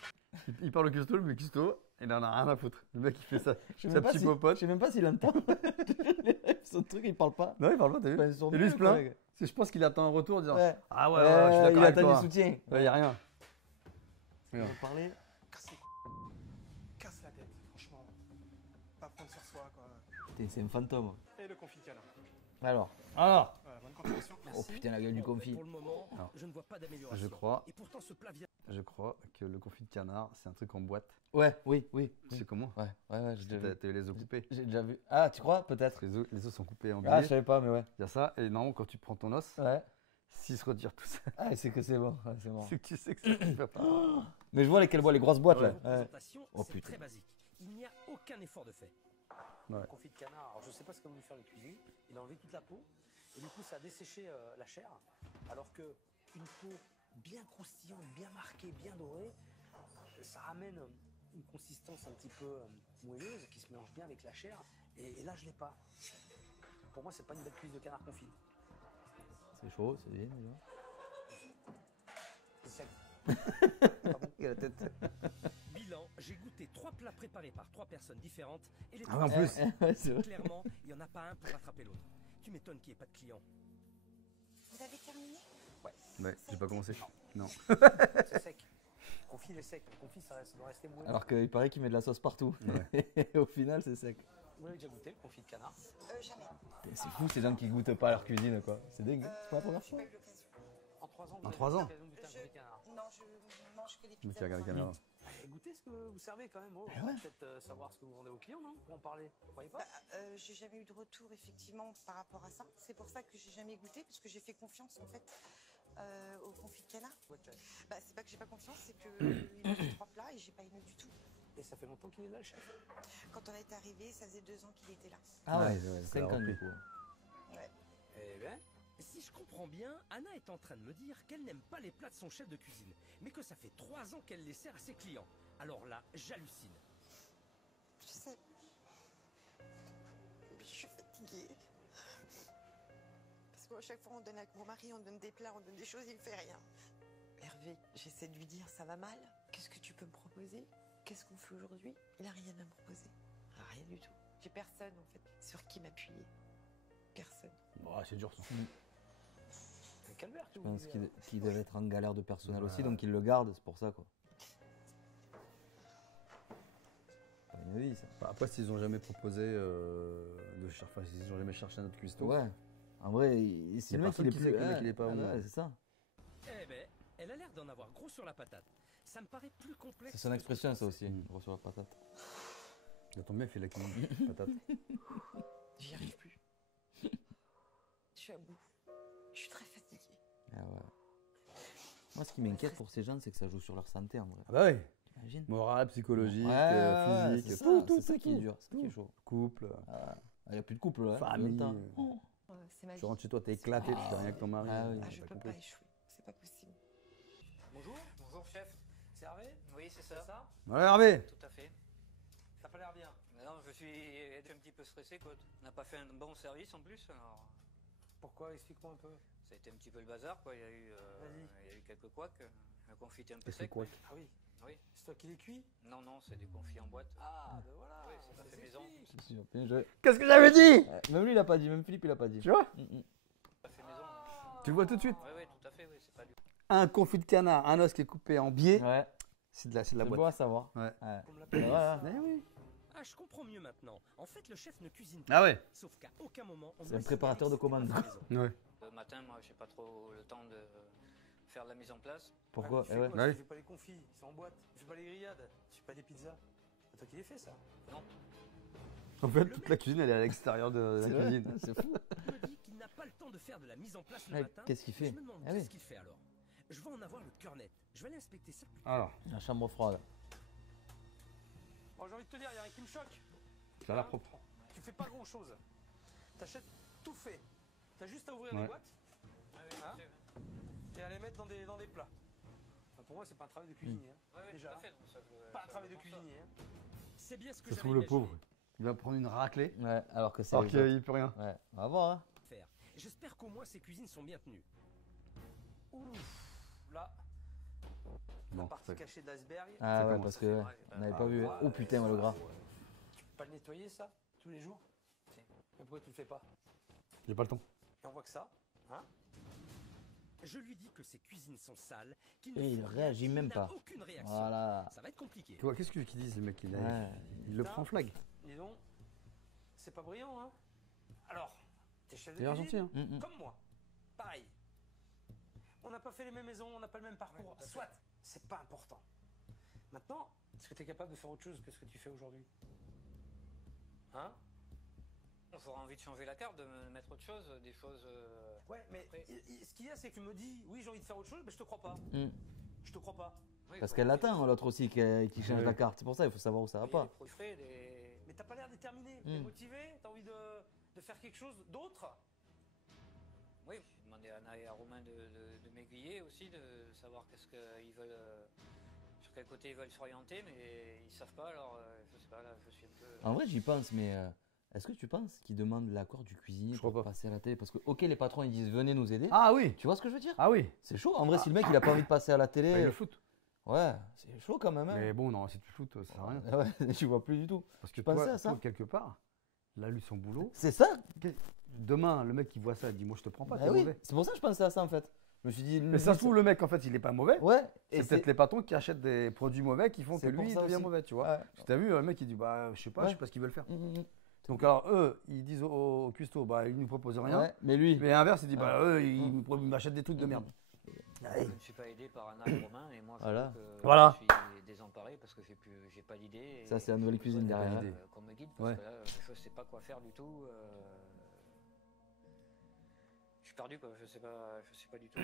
il parle au cuistot, le cuistot, il en a rien à foutre. Le mec, il fait ça. Je sais Sa même pas petite si- popote. je sais même pas s'il entend. Son truc, il parle pas. Non, il parle pas, t'as vu? Enfin, ils sont Et lui, il se nuls, plaint. quoi. C'est- Je pense qu'il attend un retour en disant Ouais. ah ouais, ouais, je suis d'accord il avec attend toi. du soutien. Ouais, y a rien. Il va parler. casse la tête, franchement. Pas prendre sur soi quoi. Putain, c'est un fantôme. Et le confit de canard. Alors. Alors, Voilà, bonne continuation. Oh putain, la gueule du Bon, confit. Pour le moment, Non. je ne vois pas d'amélioration. je Et pourtant, ce plat vient. crois que le confit de canard, c'est un truc en boîte. Ouais, oui, oui. Tu sais comment? Ouais, ouais, j'ai déjà vu. T'as eu les os coupés. J'ai déjà vu. Ah, tu crois? Peut-être. Les os sont coupés en Ah, je billets. savais pas, mais ouais. Il y a ça, et normalement, quand tu prends ton os, Ouais. s'il se retire tout ça, Ah, c'est que c'est bon. Ouais, c'est bon. c'est que tu sais que ça ne va pas. Mais je vois lesquelles voient les grosses boîtes là. La Ouais. présentation, Oh, c'est putain. très basique. Il n'y a aucun effort de fait. Ouais. Confit de canard, alors je sais pas ce qu'a voulu faire le cuisinier, il a enlevé toute la peau et du coup ça a desséché la chair, alors que une peau bien croustillante, bien marquée, bien dorée, ça ramène une consistance un petit peu moelleuse qui se mélange bien avec la chair et là je l'ai pas. Pour moi c'est pas une belle cuisse de canard confit. C'est chaud, c'est bien déjà. C'est sec. Il a la tête. Bilan, j'ai goûté 3 plats préparés par 3 personnes différentes et les Ah ouais, en 3 plus. Ouais, c'est vrai. clairement, il n'y en a pas un pour rattraper l'autre. Tu m'étonnes qu'il n'y ait pas de clients. Vous avez terminé? Ouais, j'ai pas commencé. Non. C'est sec. Le confit, il est sec. Le confit, ça doit rester mouillé. Alors qu'il paraît qu'il met de la sauce partout. Et au final, c'est sec. Vous l'avez déjà goûté, le confit de canard? Jamais. C'est fou ces gens qui goûtent pas à leur cuisine, quoi. C'est dingue. C'est pas la première J'ai fois. pas eu l'occasion. En 3 ans, En vous avez 3 eu ans l'occasion de goûter un confit de canard. Non, je mange que des Mais pizzas. tu regardes la caméra. Allez, goûtez ce que vous servez quand même. Oh, Ah ouais. peut-être savoir ce que vous vendez aux clients, non? Pour en parler. Vous croyez pas? J'ai jamais eu de retour effectivement par rapport à ça. C'est pour ça que j'ai jamais goûté, parce que j'ai fait confiance en fait au confit de canard. Bah, c'est pas que j'ai pas confiance, c'est que il m'a fait 3 plats et j'ai pas aimé du tout. Et ça fait longtemps qu'il est là, le chef? Quand on est arrivé, ça faisait 2 ans qu'il était là. Ah ouais, Ouais, 5 ans du coup. Eh bien, si je comprends bien, Anna est en train de me dire qu'elle n'aime pas les plats de son chef de cuisine, mais que ça fait 3 ans qu'elle les sert à ses clients. Alors là, j'hallucine. Je sais. Mais je suis fatiguée. Parce qu'à chaque fois, on donne avec mon mari, on donne des plats, on donne des choses, il ne fait rien. Hervé, j'essaie de lui dire, ça va mal. Qu'est-ce que tu peux me proposer? Qu'est-ce qu'on fait aujourd'hui? Il n'a rien à me proposer. Rien du tout. J'ai personne, en fait, sur qui m'appuyer. Personne. Bon, c'est dur ça. C'est un calvaire que Je vous pense vivez, qu'il devait être en galère de personnel aussi, Ouais. donc il le garde, c'est pour ça, quoi. C'est pas une vie, ça. Bah, après, s'ils ont jamais proposé de chercher, enfin, s'ils ont jamais cherché un autre cuistot. Ouais. En vrai, si Y a le mec personne il est qui plus. sait que le mec, il est pas bon. Ouais, c'est ça. Eh ben, elle a l'air d'en avoir gros sur la patate. Ça me paraît plus complexe. C'est son expression, ça aussi. Mm. Gros sur la patate. Dans ton mec, il fait la cuisine. Patate. J'y arrive plus. Je suis à bout. Je suis très fatiguée. Ah ouais. Moi, ce qui m'inquiète pour ces gens, c'est que ça joue sur leur santé, en vrai. Ah bah oui. T'imagines? Moral, psychologique, Ouais, physique, c'est tout, ça, tout, c'est ça tout, qui est tout. dur, c'est ça qui est chaud. Couple, Il n'y a plus de couple, là. famille. C'est ma vie. Tu rentres chez toi, t'es éclaté, tu fais rien avec ton mari. Ah oui. Ah, je t'as peux compris. pas échouer. C'est pas possible. Bonjour, Bonjour chef. c'est Hervé? Oui, c'est C'est ça. ça? Ouais, Hervé. Tout à fait. T'as pas l'air bien. Non, je suis un petit peu stressé quoi. On n'a pas fait un bon service en plus. Alors, Pourquoi? Explique-moi un peu. ça a été un petit peu le bazar quoi. Il y a eu, Vas-y. il y a eu quelques couacs. Un confit un peu Qu'est-ce que sec. quoi? Ah oui, Oui. c'est toi qui les cuis? Non, non, c'est des confits en boîte. Ah, ben voilà. Oui, c'est pas ça fait maison. s'explique. Bien joué. Qu'est-ce que j'avais dit? Même lui, il a pas dit, même Philippe, il a pas dit. Tu vois? Pas fait maison. Tu le vois tout de suite. Oui, oui, tout à fait. Oui, c'est pas du. Un confit de canard, un os qui est coupé en biais, Ouais, c'est de la c'est boîte. bon à savoir. Ouais. Comme la Bah, voilà. Eh oui. Ah, je comprends mieux maintenant. En fait, le chef ne cuisine pas. Ah ouais. Sauf qu'à aucun moment, on C'est m'a un préparateur signalé de que c'était commandes. pas fait maison. Ouais. Le matin, moi, j'ai pas trop le temps de faire de la mise en place. Pourquoi? Tu Eh fais ouais. quoi? Ouais. Tu fais pas les confits, ils sont en boîte. Tu fais pas les grillades, tu fais pas des pizzas. C'est toi qui les fais ça. Non. En fait, toute la cuisine, elle est à l'extérieur de la C'est vrai. cuisine. C'est fou. Il me dit qu'il n'a pas le temps de faire de la mise en place le Ouais, matin. qu'est-ce qu'il Et fait? Je me demande Ah oui. qu'est-ce qu'il fait alors. Je vais en avoir le cœur net. Je vais aller inspecter ça plus tard. Alors, La chambre froide. Bon, j'ai envie de te dire, il y a rien qui me choque. ça a l'air propre. Tu fais pas grand chose. T'achètes tout fait. T'as juste à ouvrir Ouais. les boîtes Ah oui, Hein tout à fait. et à les mettre dans des plats. Enfin, pour moi, c'est pas un travail de cuisinier. hein. Ouais, ouais, Déjà. tout à fait. Donc, ça, je- Pas un ça, travail je de pense ça. cuisinier. hein. C'est bien ce que Ça se j'avais trouve, le imaginé pauvre, il va prendre une raclée, Ouais, alors que c'est. alors aux qu'il autres. n'y peut rien. Ouais, on va voir, hein. faire. J'espère qu'au moins ces cuisines sont bien tenues. Ouf, là, Bon, la partie ça- cachée de l'iceberg. Ah ouais, commence. parce Ça que fait ouais, mal, on n'avait ah, pas vu. ouais, Oh putain, le gras. Tu peux pas le nettoyer ça tous les jours Si. Mais pourquoi tu le fais pas? J'ai pas le temps. Et on voit que ça. Hein? Je lui dis que ces cuisines sont sales, qu'il Et il faut rien, réagit qu'il même n'a pas. aucune réaction. Voilà. Ça va être compliqué. Tu vois, qu'est-ce qu'ils disent, les mecs? Ouais. Il le prend en flag. Dis donc, c'est pas brillant, hein? Alors, t'es chef de Il est cuisine gentil, hein. comme moi. Pareil. On n'a pas fait les mêmes maisons, on n'a pas le même parcours. Soit, c'est pas important. Maintenant, est-ce que tu es capable de faire autre chose que ce que tu fais aujourd'hui? Hein? On aura envie de changer la carte, de mettre autre chose, des choses. Ouais, mais Après. ce qu'il y a, c'est que tu me dis, oui, j'ai envie de faire autre chose, mais je te crois pas. Mm. Je te crois pas. Oui, Parce faut qu'elle manger l'attend, l'autre aussi, qui change Ouais. la carte. C'est pour ça, il faut savoir où ça va des pas. produits frais, des. Mais t'as pas l'air déterminé, Mm. t'es motivé, t'as envie de faire quelque chose d'autre. Oui, j'ai demandé à Anna et à Romain de m'aiguiller aussi, de savoir qu'est-ce qu'ils veulent, sur quel côté ils veulent s'orienter, mais ils savent pas, alors je sais pas, là je suis un peu. En vrai, j'y pense, mais Est-ce que tu penses qu'ils demandent l'accord du cuisinier Je crois pour pas. passer à la télé? Parce que, ok, les patrons ils disent venez nous aider. Ah oui. Tu vois ce que je veux dire? Ah oui. C'est chaud. En vrai, si le mec il a pas envie de passer à la télé, Bah, il le foot. ouais, c'est chaud quand même. Hein. Mais bon, non, si tu foot, ça sert à rien. Ouais, tu vois plus du tout. Parce que pensais toi, à ça. toi, quelque part, il a lu son boulot. C'est ça? Demain, le mec qui voit ça, il dit moi je te prends pas, Bah t'es oui. mauvais. C'est pour ça que je pensais à ça en fait. Je me suis dit. Mais ça se trouve, le mec en fait, il est pas mauvais. Ouais. Et C'est peut-être les patrons qui achètent des produits mauvais qui font que C'est pour lui il ça devient aussi. mauvais, tu vois. Ouais. Parce que t'as vu, le mec il dit bah je sais Ouais. pas ce qu'ils veulent faire. Mhm. Donc alors eux, ils disent au cuistot, bah ils nous proposent rien. Ouais, mais lui. Mais à l'inverse, il dit bah eux, ils m'achètent des trucs de merde. Je ne suis pas aidé par un âge romain et moi je Voilà. trouve que Voilà. je suis désemparé parce que j'ai pas d'idée. Ça, c'est la nouvelle cuisine derrière. idée. Qu'on me guide parce Ouais. que là, je sais pas quoi faire du tout. Je suis perdu quoi, je sais pas du tout.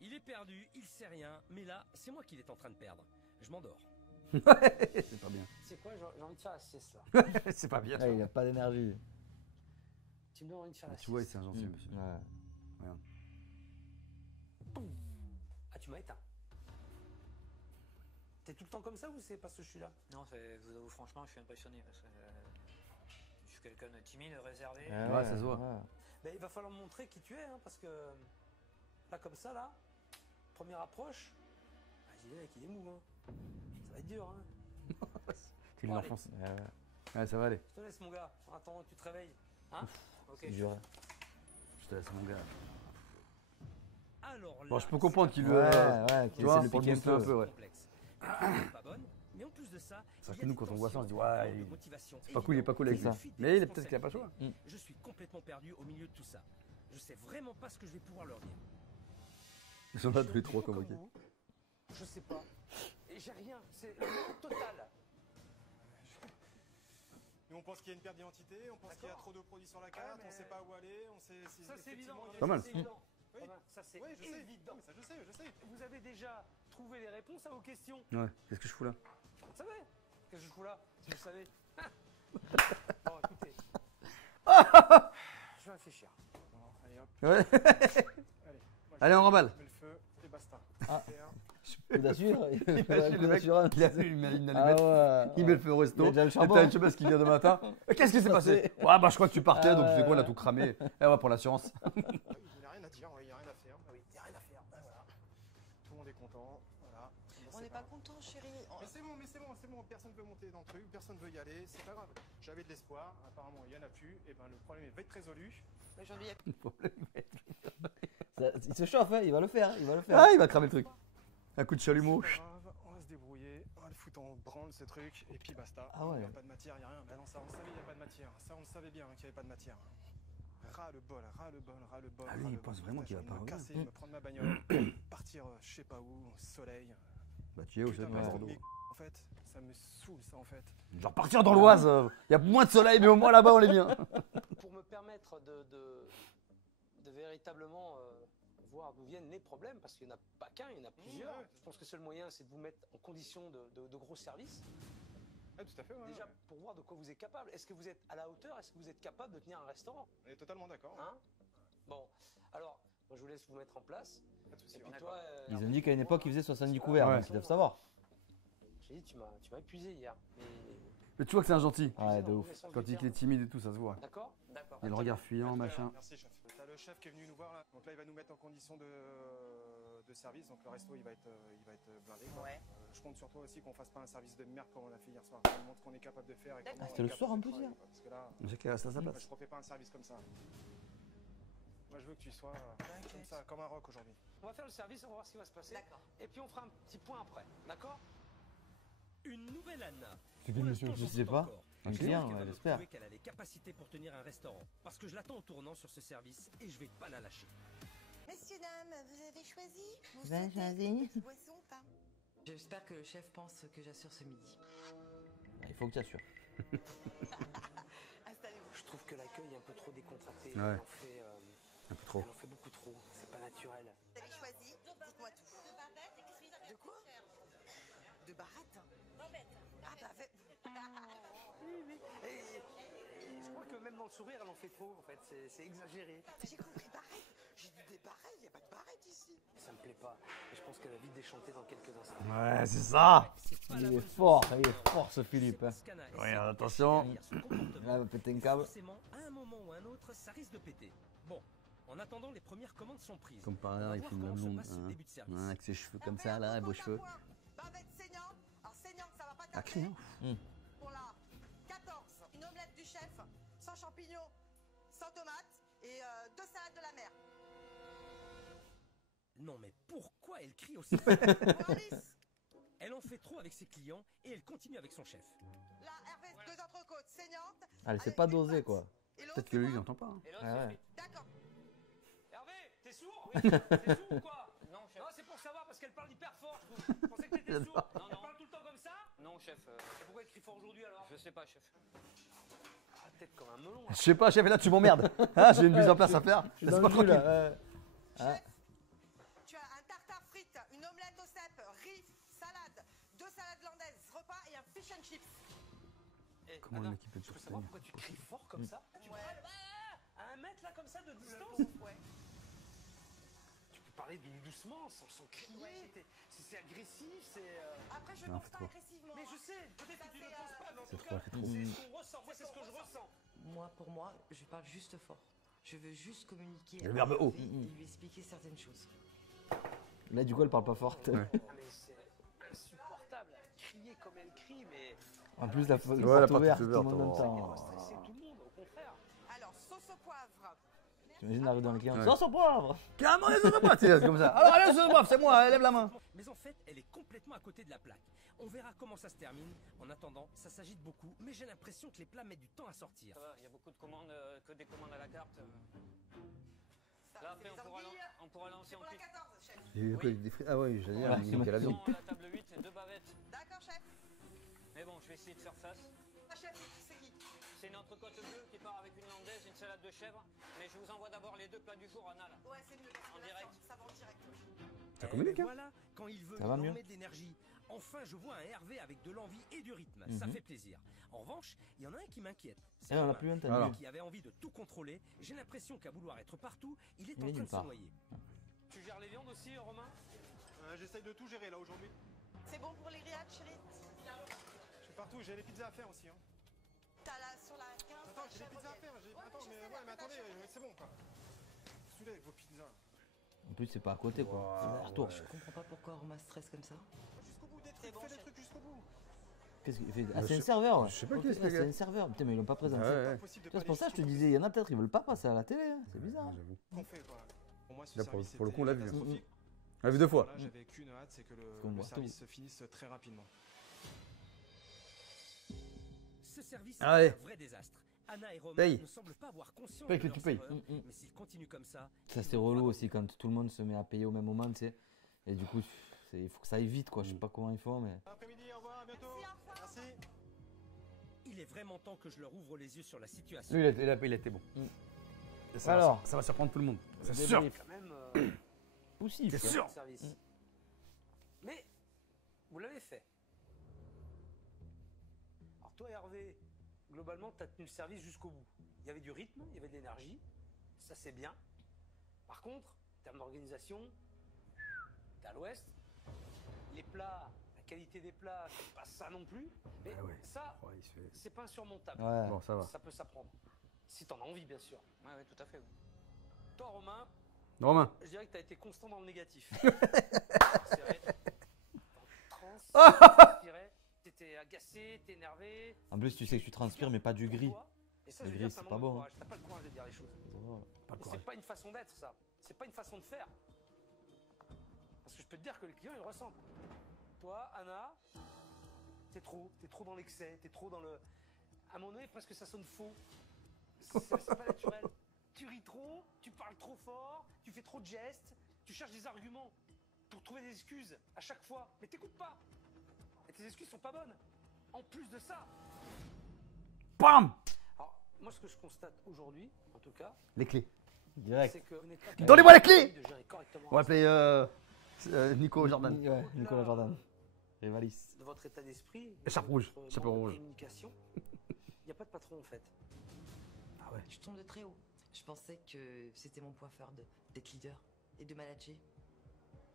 Il est perdu, il sait rien, mais là, c'est moi qui est en train de perdre. Je m'endors. C'est pas bien. C'est quoi, j'ai envie de faire la sieste là. C'est pas bien. Ouais, il a pas d'énergie. Tu me donnes envie de faire la Tu vois, sieste. c'est un gentil monsieur. Ouais. Ah, tu m'as éteint. T'es tout le temps comme ça ou c'est parce que je suis là? Non, je vous avoue franchement, je suis impressionné parce que je suis quelqu'un de timide, réservé. Ouais, ça se voit. ouais. Ben, il va falloir me montrer qui tu es, hein, parce que là, comme ça, là, première approche, ah, j'ai dit, le mec, il est mou, hein. Ça va être dur, hein. Tu Bon, l'enfonces. Ouais, ouais. Ouais, ça va aller. Je te laisse, mon gars. Attends, tu te réveilles. Hein? Ok. C'est dur. Je te laisse mon gars. Alors là, Bon, je peux comprendre qu'il Ouais, le. ouais, Tu qu'il vois, essaie de le pour le piquer un booster un peu. peu, ouais. complexe. Elle est pas bonne, mais en plus de ça, C'est vrai il y que a nous, des quand on voit ça, on se dit, tensions, ouais, de il- motivation c'est pas cool, il est pas cool avec évidente, ça. fuite Mais des il est peut-être qu'il a pas le choix. responsabilités. Je suis complètement perdu au milieu de tout ça. Je sais vraiment pas ce que je vais pouvoir leur dire. Ils sont là tous les Je suis trois comme convoqués. vous. Je sais pas. Et j'ai rien. C'est le manque total. Nous, on pense qu'il y a une perte d'identité, on pense qu'il y a trop de produits sur la carte, mais- on sait pas où aller, on sait si Ça, c'est effectivement, évident. il y a Pas mal. C'est évident. Oui. Romain, ça, c'est Oui, je sais. évident. Non, mais ça, je sais. Vous avez déjà trouvé les réponses à vos questions. Ouais, qu'est-ce que je fous là? Vous savez? Qu'est-ce que je fous là? Si vous savez. Bon, écoutez. Je vais réfléchir. Bon, allez hop, Ouais. allez. Moi, Allez, on remballe. je mets le feu et basta. Ah. Super. Coup d'assurance. Imagine le mec, il a une allumette. Ah ouais. Il met le feu au resto. Il a déjà le Et charbon. t'as une chemise qui vient de matin. Qu'est-ce qui s'est passé? Ouais, bah je crois que tu partais, donc tu sais quoi, il a Ah. tout cramé. Et on va pour l'assurance. Ah oui, il n'y a rien à dire, il n'y a rien à faire. Ah oui, il n'y a rien à faire. Ben voilà. Tout le monde est content. Voilà. Bon, On c'est n'est pas pas content, chérie. Mais c'est bon, personne ne veut monter dans le truc, personne ne veut y aller, c'est pas grave. J'avais de l'espoir, apparemment il n'y en a plus, et ben le problème va être résolu. Aujourd'hui, Il se chauffe, hein, il va le faire. Il va le faire. Ah, il va cramer le truc. Un coup de chalumeau. C'est pas grave, on va se débrouiller, on va le foutre en branle ce truc, et puis basta. Ah ouais. Il n'y a pas de matière, il n'y a rien. Mais non, ça on le savait, il n'y a pas de matière. Ça on le savait bien qu'il n'y avait pas de matière. Ras le bol. Ah, lui, ras il le pense bol. vraiment Putain, qu'il va j'ai pas envie de me revenir. casser, me prendre ma bagnole, partir je sais pas où, au soleil. Bah, tu es au Putain, chef parce que Bordeaux. en fait, ça me saoule ça en fait. Genre partir dans l'Oise. Il y a moins de soleil, mais au moins là-bas, on est bien. Pour me permettre de véritablement voir d'où viennent les problèmes, parce qu'il n'y en a pas qu'un, il y en a plusieurs. ouais. Je pense que le seul moyen, c'est de vous mettre en condition de gros services. Ah, tout à fait, ouais. Déjà, ouais. pour voir de quoi vous êtes capable. Est-ce que vous êtes à la hauteur? Est-ce que vous êtes capable de tenir un restaurant? On est totalement d'accord. Hein? Bon, alors, moi je vous laisse vous mettre en place. Pas de soucis, Et on puis est toi, Ils ont dit qu'à une époque, ils faisaient 70 couverts, Ouais. donc ils doivent savoir. J'ai dit, tu m'as épuisé hier. Mais tu vois que c'est un gentil. Ouais, de ouf. Quand il est timide et tout, ça se voit. D'accord? D'accord. Il a le regard fuyant, machin. Merci chef. T'as le chef qui est venu nous voir là. Donc là il va nous mettre en condition de service. Donc le resto il va être blindé. quoi. Ouais. Je compte sur toi aussi qu'on fasse pas un service de merde comme on a fait hier soir. On montre ce qu'on est capable de faire. Et comment D'accord. on C'était est le capable soir, de en plus, travailler, hier. quoi. Parce que là, J'ai qu'il reste à sa moi, place. je refais pas un service comme ça. Moi je veux que tu sois comme ça, comme un rock aujourd'hui. On va faire le service, on va voir ce qui va se passer. D'accord. Et puis on fera un petit point après. D'accord? Une nouvelle Anna. C'est Pour qui, monsieur? l'instant, Je j'en sais doute pas. encore. Un Je client, pense qu'elle ouais, va me j'espère. prouver qu'elle a les capacités pour tenir un restaurant. Parce que je l'attends au tournant sur ce service et je vais pas la lâcher. Messieurs, dames, vous avez choisi? Vous Vous avez souhaitez choisi une petite boisson ou pas? J'espère que le chef pense que j'assure ce midi. Il faut que tu assures. Installez-vous. Je trouve que l'accueil est un peu trop décontracté. Ouais. Elle en fait, Un peu trop. elle en fait beaucoup trop. C'est pas naturel. Vous avez choisi? Dites-moi tout. De quoi? De barrettes? Ah, bavette. Et je crois que même dans le sourire, elle en fait trop. En fait, c'est exagéré. J'ai compris barrette. J'ai dit des barrettes, il n'y a pas de barrettes ici. Ça me plaît plaît pas. Et je pense qu'elle va vite déchanter dans quelques instants. Ouais, c'est ça. Il est fort ce Philippe. Hein. Regarde, attention. Là, il va péter un câble. Forcément, à un moment ou un autre, ça risque de péter. Bon, en attendant, les premières commandes sont prises. Comme par On hasard, va il voir filme la comment se blonde. passe ce début de service. Avec ses cheveux comme ça, là, beaux cheveux. Bavette saignante. Alors saignante, ça va pas Ah, tarder. criant. Pour la 14, une omelette du chef, sans champignons, sans tomates et 2 salades de la mer. Non mais pourquoi elle crie aussi Pour Alice, Elle en fait trop avec ses clients et elle continue avec son chef. la Hervé, 2 entrecôtes saignantes. Ah, elle sait avec pas une doser pâte. quoi. Et l'autre, Peut-être que c'est lui, quoi il n'entend pas. Hein. Et l'autre, Ah c'est ouais. frites. D'accord. Hervé, t'es sourd Oui, t'es sourd ou quoi Non, chef. Non, c'est pour savoir parce qu'elle parle hyper fort. Je pensais que t'étais sourd. Non, Elle non. parle tout le temps comme ça Non, chef. Et pourquoi elle crie fort aujourd'hui alors Je sais pas, chef. Ah, peut-être comme un melon. Je sais pas, chef, et là, tu m'emmerdes. Ah, j'ai une mise en place à faire. Je suis Laisse-moi dans le jus, tranquille. là. Ah. Chef, tu as un tartare frites, une omelette au cèpe, riz, salade, 2 salades landaises, repas et un fish and chips. Eh, Comment Anna, le mec, il peut te je peux savoir soutenir pourquoi tu cries fort comme ça Tu Ouais. parles à 1 mètre là comme ça de distance Ouais. Tu peux parler doucement, sans crier. Ouais. C'est agressif, c'est... Après, je Non, pense c'est pas trop. agressivement. Mais je sais, peut-être que tu ne le penses pas, mais en C'est tout trop, cas, c'est trop. c'est ce qu'on ressent. Moi, c'est ce que je ressens. Moi, pour moi, je parle juste fort. Je veux juste communiquer Le verbe haut. et lui expliquer certaines choses. Là, du coup, elle parle pas fort. Ah, mais c'est insupportable. Crier comme elle crie, mais... En plus, la Ouais, la porte porte ouverte, est tout le ouverte, monde en oh. même Elle doit temps. stresser tout le monde, au contraire. Alors, sauce au poivre. T'imagines la rue dans le client. Ouais. Sauce au poivre. Carrément, les autres boîtes, c'est comme ça. Alors, allez, sauce c'est moi, lève la main. Mais en fait, elle est complètement à côté de la plaque. On verra comment ça se termine. En attendant, ça s'agite beaucoup, mais j'ai l'impression que les plats mettent du temps à sortir. Ça va, il y a beaucoup de commandes, que des commandes à la carte. Ça, Là, c'est après, les anguilles. on pourra lancer C'est en pour la cuisine. 14, chef. J'ai vu quoi, des frites. Ah ouais, j'allais dire, Ouais, il manquait la viande. À la table 8, et 2 bavettes. D'accord, chef. Mais bon, je vais essayer de faire face. Ah, chef, c'est qui? C'est une entrecôte bleue qui part avec une landaise, une salade de chèvre. Mais je vous envoie d'abord les 2 plats du jour, Anna. Là. Ouais, c'est mieux. parce que En là, direct. Ça va en direct. Ça Eh communique, ben hein. voilà, quand il veut, Ça va il mieux. en met de l'énergie. Enfin, je vois un Hervé avec de l'envie et du rythme. Ça Mhm. fait plaisir. En revanche, il y en a un qui m'inquiète. Eh, on a Romain. plus un, t'as Alors. vu. Qui avait envie de tout contrôler. J'ai l'impression qu'à vouloir être partout, il est Il en est train de nulle se part. noyer. Tu gères les viandes aussi, Romain J'essaye de tout gérer là aujourd'hui. C'est bon pour les grillades, chérie? Je suis partout, j'ai les pizzas à faire aussi. Hein. T'as là sur la 15. Attends, j'ai des chèvre pizzas à miel. faire. Ouais, Attends, je sais, mais la attendez, chèvre. c'est bon quoi. Saoulé avec vos pizzas. En plus, c'est pas à côté quoi. Wow, C'est aller-retour. ouais. Je comprends pas pourquoi Romain stresse comme ça. Jusqu'au bout des C'est trucs, bon, fais des chef. trucs jusqu'au bout. Qu'est-ce qu'il fait Ah, Je c'est un sais- serveur. je sais pas Ok, qui est ce ouais, gars. c'est un serveur. Putain, mais ils l'ont pas présenté. Ah ouais. Impossible de Tu vois, pas c'est pour aller ça que je te jusqu'au disais, il y en a peut-être, ils veulent pas passer à la télé. Hein. C'est bizarre. Ah, j'avoue. bout. Qu'on fait quoi. Pour moi, ce Là, pour service le coup, on l'a vu. catastrophique. On l'a vu 2 fois. Voilà, j'avais qu'une hâte, c'est que Qu'on le voit service se finisse très rapidement. Ce service Allez. est un vrai désastre. Anna et Romain Paye. ne semblent pas avoir conscience Paye de que leur tu payes. erreur, Mm, mm. mais s'ils continuent comme ça... Ça, ils c'est vont relou voir. aussi quand tout le monde se met à payer au même moment, tu sais. Et du coup, il faut que ça aille vite quoi. Je sais pas comment il faut, mais. Bon après-midi, au revoir, à bientôt. Merci. Il est vraiment temps que je leur ouvre les yeux sur la situation. Lui, il a été bon. Mm. Et ça Alors. ça va surprendre tout le monde. C'est Débrief. sûr. Quand même, Poussif. C'est quoi. sûr. service. Mais, vous l'avez fait. Alors toi, Hervé, globalement, tu as tenu le service jusqu'au bout. Il y avait du rythme, il y avait de l'énergie. Ça, c'est bien. Par contre, en termes d'organisation, t'es à l'ouest. Les plats, la qualité des plats, c'est pas ça non plus. Mais Ah ouais. ça, Ouais, il se fait- c'est pas insurmontable. Ouais. Bon, ça va. Ça peut s'apprendre. Si t'en as envie, bien sûr. Ouais, ouais, tout à fait. Toi, Romain, Romain. je dirais que t'as été constant dans le négatif. C'est vrai. Je dirais, t'étais agacé, t'es énervé. En plus, tu sais que tu transpires, mais pas du gris. Et ça, Le je veux gris, dire, ça c'est manque pas de bon, courage. T'as pas le courage de dire les choses. Pas de Et courage. c'est pas une façon d'être, ça. C'est pas une façon de faire. Parce que je peux te dire que les clients, ils le ressentent. Toi, Anna, t'es trop dans l'excès, t'es trop dans le... À un moment donné, presque ça sonne faux. C'est pas naturel. Tu ris trop, tu parles trop fort, tu fais trop de gestes, tu cherches des arguments pour trouver des excuses à chaque fois. Mais t'écoutes pas. Et tes excuses sont pas bonnes. En plus de ça. Bam. Alors, moi, ce que je constate aujourd'hui, en tout cas, Les clés. Direct. c'est que vous n'êtes pas Donnez-moi les clés. de gérer correctement On va appeler Nico Jordan. Ouais, Nicolas Jordan. Rivalis. de votre état d'esprit, Écharpe rouge, votre chapeau manque de rouge. communication. Il n'y a pas de patron en fait. Ah ouais. Je tombe de très haut. Je pensais que c'était mon point fort d'être leader et de manager.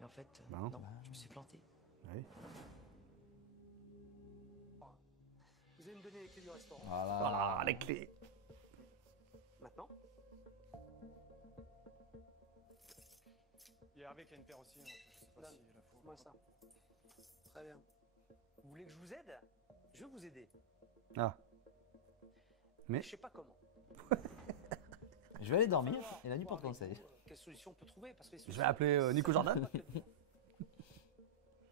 Mais en fait, Bah non. non, je me suis planté. Oui. Vous allez me donner les clés du restaurant. Voilà, les clés. Maintenant. Il y a Hervé qui a une paire aussi, donc je sais pas Donne. si la faut. Moi ça. Très bien. Vous voulez que je vous aide? Je vais vous aider. Ah. Mais Je sais pas comment. Je vais aller dormir. Falloir Il a dit voir pour avec conseil. vous, quelle solution on peut trouver parce que les je vais solutions, appeler Nico Jordan.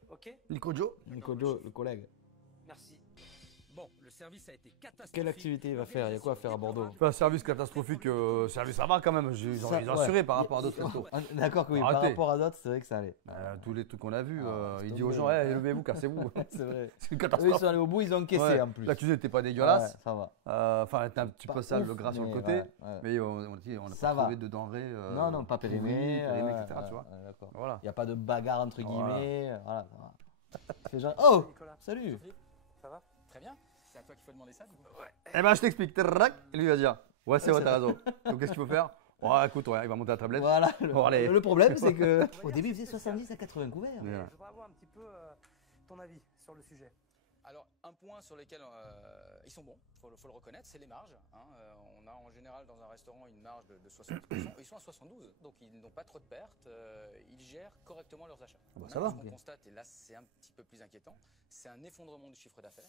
Ok. Nico Joe. Nico Joe, le collègue. Merci. Bon, le service a été catastrophique. Quelle activité il va faire? Il y a quoi à faire à Bordeaux? Pas un service catastrophique, service ça va quand même. Ils ont Ça, assuré ouais. par rapport à d'autres restos. Ah, d'accord que oui, par Arrêtez. rapport à d'autres, c'est vrai que ça allait. Tous les trucs qu'on a vus, Ah, il c'est dit aux tombé. gens, hey, levez-vous, cassez-vous. C'est vrai. C'est une Eux, ils catastrophe. sont allés au bout, ils ont encaissé Ouais. en plus. La cuisine n'était pas dégueulasse. Ouais, ça va. Enfin, elle était un petit Pas peu sale, ouf, le gras sur le mais côté. ouais, ouais. Mais on a Ça pas va. trouvé de denrées. Non, non, pas périmé, périmées, ouais, etc. ouais, Tu vois. ouais, d'accord. Voilà. Il n'y a pas de bagarre entre Voilà. guillemets. Voilà, ça va. C'est genre, oh, Nicolas, salut. ça va? Très bien. C'est à toi qu'il faut demander ça, du coup. Eh ben, je t'explique. Trac, et lui il va dire, ouais, c'est vrai, t'as raison. Donc, qu'est-ce qu'il faut faire? Ouais, écoute, ouais, il va monter la tablette. Voilà. Bon, allez. Le problème, c'est que au début, il faisait 70 à 80 couverts. Mais, Je voudrais avoir un petit peu ton avis sur le sujet. Alors, un point sur lequel ils sont bons, faut le reconnaître, c'est les marges. Hein. On a en général dans un restaurant une marge de 70%. Ils sont à 72, donc ils n'ont pas trop de pertes. Ils gèrent correctement leurs achats. bah, ça va. Ce qu'on constate, et là c'est un petit peu plus inquiétant, c'est un effondrement du chiffre d'affaires.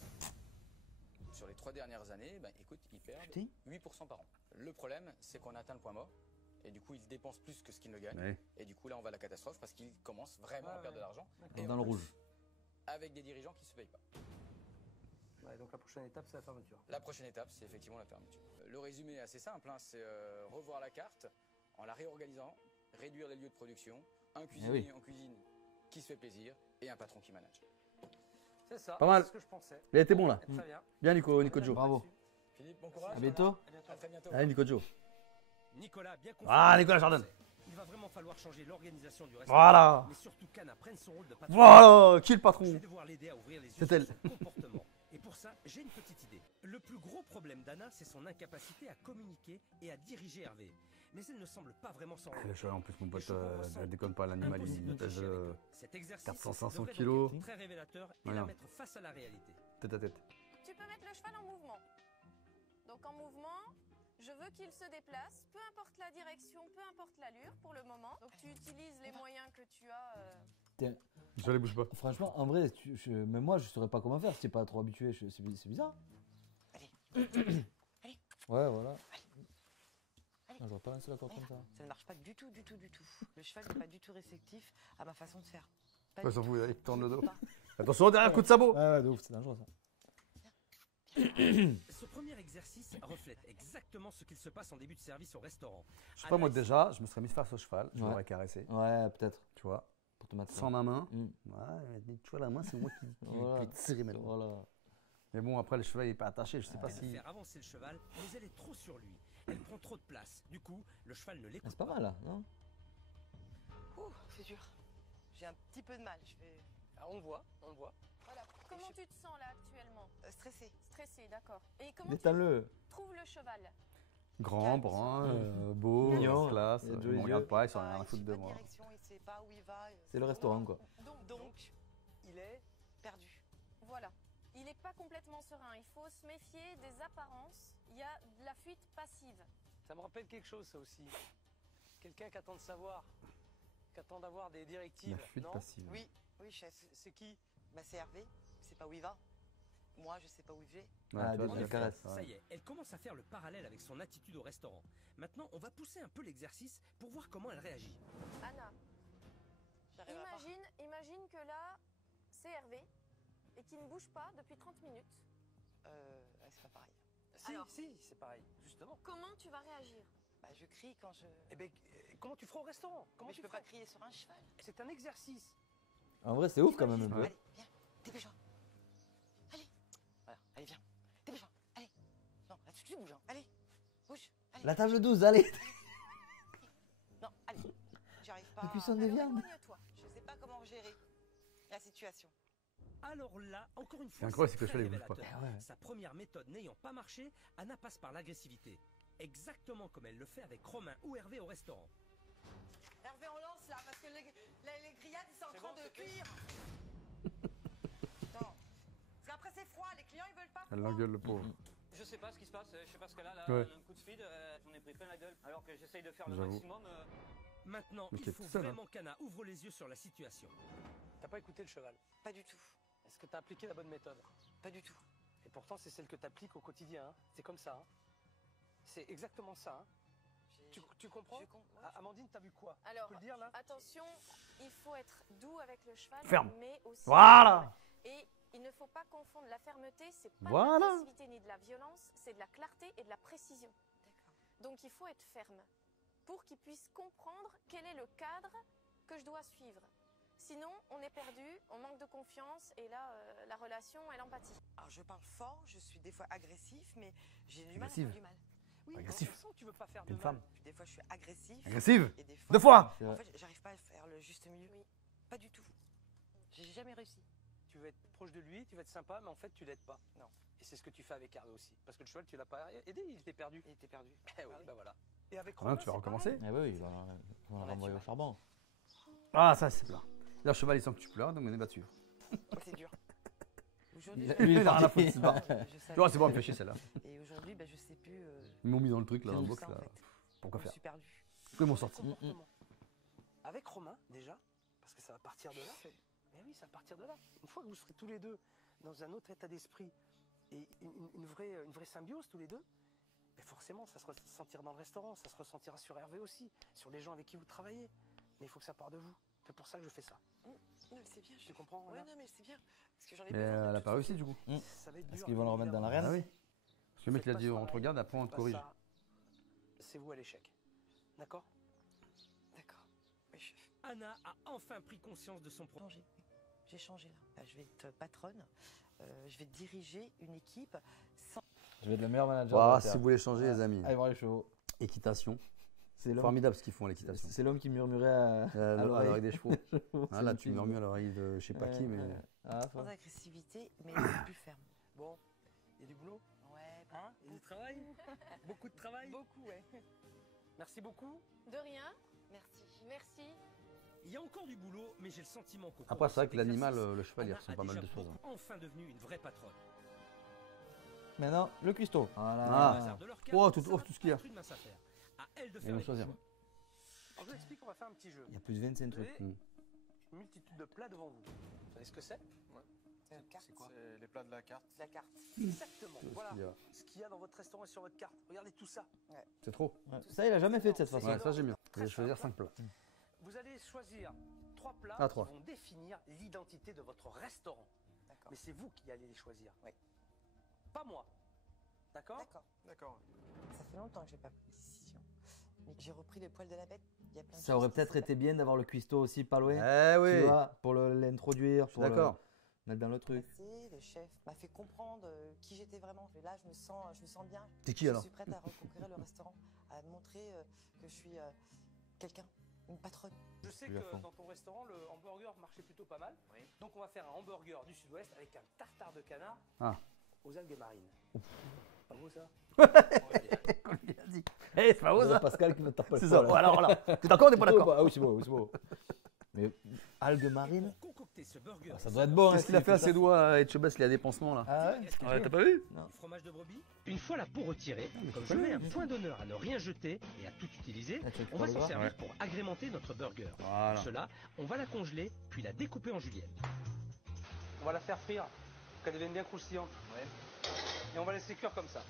Sur les 3 dernières années, ben, écoute, ils perdent Putain. 8% par an. Le problème, c'est qu'on atteint le point mort. Et du coup, ils dépensent plus que ce qu'ils ne gagnent. Ouais. Et du coup, là, on va à la catastrophe parce qu'ils commencent vraiment Ouais, à perdre ouais. de l'argent. Dans Et le en plus, rouge. avec des dirigeants qui ne se payent pas. Ouais, donc la prochaine étape, c'est la fermeture. La prochaine étape, c'est effectivement la fermeture. Le résumé est assez simple, hein, c'est revoir la carte en la réorganisant, réduire les lieux de production, un cuisinier en cuisine qui se fait plaisir et un patron qui manage. C'est ça. Pas mal. C'est ce que je pensais. Il a été bon là. Très bien. Bien, Nico Joe. Bravo. Philippe, bon courage. À bientôt. À très bientôt. Allez, Nico Joe. Nicolas, bien Ah, Nicolas Jordan. Il va vraiment falloir changer l'organisation du Voilà. mais surtout qu'Anna prenne son rôle de patron. Voilà. Qui est le Je patron? vais devoir l'aider à ouvrir les yeux C'est sur elle. son comportement. Et pour ça, j'ai une petite idée. Le plus gros problème d'Anna, c'est son incapacité à communiquer et à diriger Hervé. Mais elle ne semble pas vraiment s'en rendre Le cheval, en plus, mon pote, Et je me ressens ne déconne pas, l'animal, impossible il de pèse tricher avec eux. Cet exercice 400-500 devrait donc kilos. être très révélateur et Voilà. la mettre face à la réalité. tête à tête. Tu peux mettre le cheval en mouvement. Donc en mouvement, je veux qu'il se déplace, peu importe la direction, peu importe l'allure pour le moment. Donc tu utilises les moyens que tu as. Le cheval, il bouge pas. Franchement, en vrai, même moi, je saurais pas comment faire si t'es pas trop habitué. C'est bizarre. Allez. Allez. Ouais, voilà. Allez. Ah, j'aurais pas lancé la corde Mais comme là, ça. ça ne marche pas du tout, du tout, du tout. Le cheval n'est pas du tout réceptif à ma façon de faire. Pas Ouais, du s'en tout. fout, il tourne le dos. Pas. Attention, derrière, coup de sabot. Ouais, de ouf, c'est dangereux ça. Ce premier exercice reflète exactement ce qu'il se passe en début de service au restaurant. Je sais pas, moi déjà, je me serais mis face au cheval, je Ouais. l'aurais caressé, Ouais, peut-être. tu vois, Pour te mettre sans ma main. Mm. Ouais, tu vois, la main, c'est moi qui Voilà. vais tirer maintenant. Voilà. Mais bon, après, le cheval, il est pas attaché, je sais pas Elle si. veut faire avancer le cheval, mais elle est trop sur lui. Elle prend trop de place. Du coup, le cheval ne Ah, l'écoute c'est pas mal là, non? Ouh, c'est dur. J'ai un petit peu de mal. Je vais Ah, on le voit, on le voit. Voilà. Comment tu te sens là actuellement? stresser. Stressé, d'accord. Et comment tu Détends-le. trouves le cheval? Grand, brun, beau, Mignon. classe. Il a de Il jolis me regarde yeux. pas, il s'en a rien Il à foutre suit de pas moi. direction, il sait pas où il va. C'est le restaurant quoi. Donc, il est perdu. Voilà. Il n'est pas complètement serein. Il faut se méfier des apparences. Il y a de la fuite passive. Ça me rappelle quelque chose, ça aussi. Quelqu'un qui attend de savoir, qui attend d'avoir des directives. La fuite non passive. Oui, oui, chef. C'est qui? Bah, c'est Hervé. Je sais pas où il va. Moi, je sais pas où il va. Ouais, Ah, tu vois, déjà, je le caresse. caresse, Ça ouais. y est, elle commence à faire le parallèle avec son attitude au restaurant. Maintenant, on va pousser un peu l'exercice pour voir comment elle réagit. Anna, J'arrive à pas. imagine que là, c'est Hervé et qu'il ne bouge pas depuis 30 minutes. Ouais, c'est pas pareil. Si, Alors. si, c'est pareil, justement. Comment tu vas réagir? Bah, je crie quand je. Eh ben, comment tu feras au restaurant? Comment Mais tu je peux ferais pas crier sur un cheval. C'est un exercice. En vrai, c'est ouf quand même un peu. Ouais. Allez, viens, dépêche-toi. Allez. Voilà, allez, viens. Dépêche-toi. Allez. Non, là, tu bouges. Hein. Allez. Bouge. Allez. La table 12, allez. Non, allez. J'arrive pas. La cuisson des viandes. Éloigne-toi. Je sais pas comment gérer la situation. Alors là, encore une fois, incroyable, c'est que le très cheval, il bouge pas. révélateur. Eh ouais. Sa première méthode n'ayant pas marché, Anna passe par l'agressivité. Exactement comme elle le fait avec Romain ou Hervé au restaurant. Hervé, on lance là parce que les grillades, ils sont en C'est train bon, de c'est fait. cuire. Non. Parce qu'après, c'est froid. Les clients, ils veulent pas Elle froid. l'engueule, le pauvre. Je sais pas ce qui se passe, je sais pas ce qu'elle a là, Ouais. un coup de speed, j'en ai pris plein la gueule, alors que j'essaye de faire le J'avoue. maximum. Maintenant, Mais il t'es faut tout seul, hein. vraiment qu'Anna ouvre les yeux sur la situation. T'as pas écouté le cheval. Pas du tout. Est-ce que t'as appliqué la bonne méthode? Pas du tout. Et pourtant, c'est celle que t'appliques au quotidien. Hein. C'est comme ça. Hein. C'est exactement ça. Hein. Tu comprends? Amandine, t'as vu quoi? Alors, Tu peux le dire là? attention, il faut être doux avec le cheval, Ferme. mais aussi Voilà. ferme. Et il ne faut pas confondre la fermeté, c'est pas de Voilà. l'agressivité ni de la violence, c'est de la clarté et de la précision. Donc il faut être ferme pour qu'il puisse comprendre quel est le cadre que je dois suivre. Sinon, on est perdu, on manque de confiance et là, la relation, elle empathie. Alors, je parle fort, je suis des fois agressif, mais j'ai du mal à Agressive. faire du mal. Oui, Agressif. On sent que tu veux pas faire T'es de une mal. femme. Puis des fois, je suis agressive. Agressive. Et des fois, 2 fois. En fait, j'arrive pas à faire le juste milieu. Pas du tout. J'ai jamais réussi. Tu veux être proche de lui, tu veux être sympa, mais en fait, tu l'aides pas. Non. Et c'est ce que tu fais avec Hervé aussi. Parce que le cheval, tu l'as pas aidé, il était perdu. Il était perdu. Eh oui, bah voilà. Et avec Romain, Romain, tu vas c'est recommencer? Eh oui, on va le renvoyer au charbon. Ah, ça, c'est plat. Là, le cheval, il sent que tu pleures, donc on est battu. C'est dur. Aujourd'hui, Lui, il est il a rien à parti. foutre, c'est pas. je savais Tu vois, c'est bon, que- elle me fait chier celle-là. Et aujourd'hui, je sais plus. Ils m'ont mis dans le truc, là, c'est dans le tout box, ça, là. en fait. Pourquoi Je faire? suis perdu. Pourquoi ils m'ont sorti? comportement. Avec Romain, déjà, parce que ça va partir de là. Mais oui, ça va partir de là. Une fois que vous serez tous les deux dans un autre état d'esprit et une vraie symbiose tous les deux, mais forcément, ça se ressentira dans le restaurant, ça se ressentira sur Hervé aussi, sur les gens avec qui vous travaillez. Mais il faut que ça parte de vous. C'est pour ça que je fais ça. Non, mais c'est bien. Tu comprends? Ouais, Anna non, mais c'est bien. Parce que j'en ai Mais besoin. elle a pas réussi, du coup. Ça va être dur. Est-ce qu'ils vont le remettre dans l'arène? Ah oui. Parce que le mec, il a Faites dit, pas on te regarde, après on te Pas corrige. ça. C'est vous à l'échec. D'accord? D'accord. Oui, chef. Anna a enfin pris conscience de son problème. Changé. J'ai changé là. Je vais être patronne. Je vais diriger une équipe sans. Je vais être le meilleur manager. Ah, de la si Terre. vous voulez changer, les amis. Allez voir les chevaux. Équitation. C'est l'homme. Formidable ce qu'ils font à l'équitation. C'est l'homme qui murmurait à À l'oreille l'oreille des chevaux. Ah, là, tu me murmures à l'oreille de je sais pas qui, mais. sans agressivité, mais plus ferme. Bon, il y a du boulot? Ouais. Hein? Il y a du travail? Beaucoup de travail? Beaucoup, ouais. Merci beaucoup. De rien, Merci. merci. Il y a encore du boulot, mais j'ai le sentiment qu'au cours Après, de c'est vrai cet que l'animal, exercice, le cheval, il Anna ressent a pas mal déjà de choses. enfin devenu une vraie patronne. Maintenant, le cuistot. Voilà. Ah. Au hasard de leur cas, Oh, tout ça va tout ce qu'il y a. pas être une mince affaire. À elle de Et faire on les choisir. choix. Alors, je vous explique, on va faire un petit jeu. Il y a plus de 25 Vous trucs. avez une multitude de plats devant vous. Vous savez ce que c'est? C'est quoi? C'est les plats de la carte. La carte. Exactement. Tout ce Voilà qu'il y a. ce qu'il y a dans votre restaurant et sur votre carte. Regardez tout ça. C'est trop. Ouais. Ça, il a jamais fait de cette façon. Ouais, ça, j'aime bien. Je Très vais choisir simple. 5 plats. Vous allez choisir 3 plats Ah, 3. qui vont définir l'identité de votre restaurant. D'accord. Mais c'est vous qui allez les choisir. Oui. Pas moi. D'accord? D'accord. D'accord. Ça fait longtemps que j'ai pas pris de décision. Mais j'ai repris le poil de la bête. Il y a plein de Ça aurait choses qui peut-être se été bien d'avoir le cuistot aussi pas loin. Eh oui. Tu vois, pour l'introduire, pour le D'accord. mettre dans le truc. passé. Le chef m'a fait comprendre qui j'étais vraiment. Et là, je me sens bien. T'es qui, alors? Je suis prête à reconquérir le restaurant, à montrer que je suis quelqu'un, une patronne. Je sais Je suis à que fond. dans ton restaurant, le hamburger marchait plutôt pas mal. Oui. Donc on va faire un hamburger du sud-ouest avec un tartare de canard Ah. aux algues marines. Pas beau ça? Comme il a dit. Eh, c'est pas beau ça? Pascal qui me tape le C'est poil, ça. là. Bon, alors là. T'es d'accord ou t'es pas C'est beau, d'accord? Ah oui, c'est beau, c'est beau. Mais algues marines, Pour concocter ce burger, ah, ça doit être bon. hein, Qu'est-ce qu'il a s'il fait à ça. ses doigts, Etchebest, il a des pansements là? Ah ouais? Ouais, t'as pas vu? du fromage de brebis. Une fois la peau retirée, comme je connais. mets un point d'honneur à ne rien jeter et à tout utiliser, Ah, tu veux on va le s'en voir? servir pour agrémenter notre burger. Voilà. Pour cela, on va la congeler, puis la découper en julienne. On va la faire frire, pour qu'elle devienne bien croustillante. Et on va laisser cuire comme ça.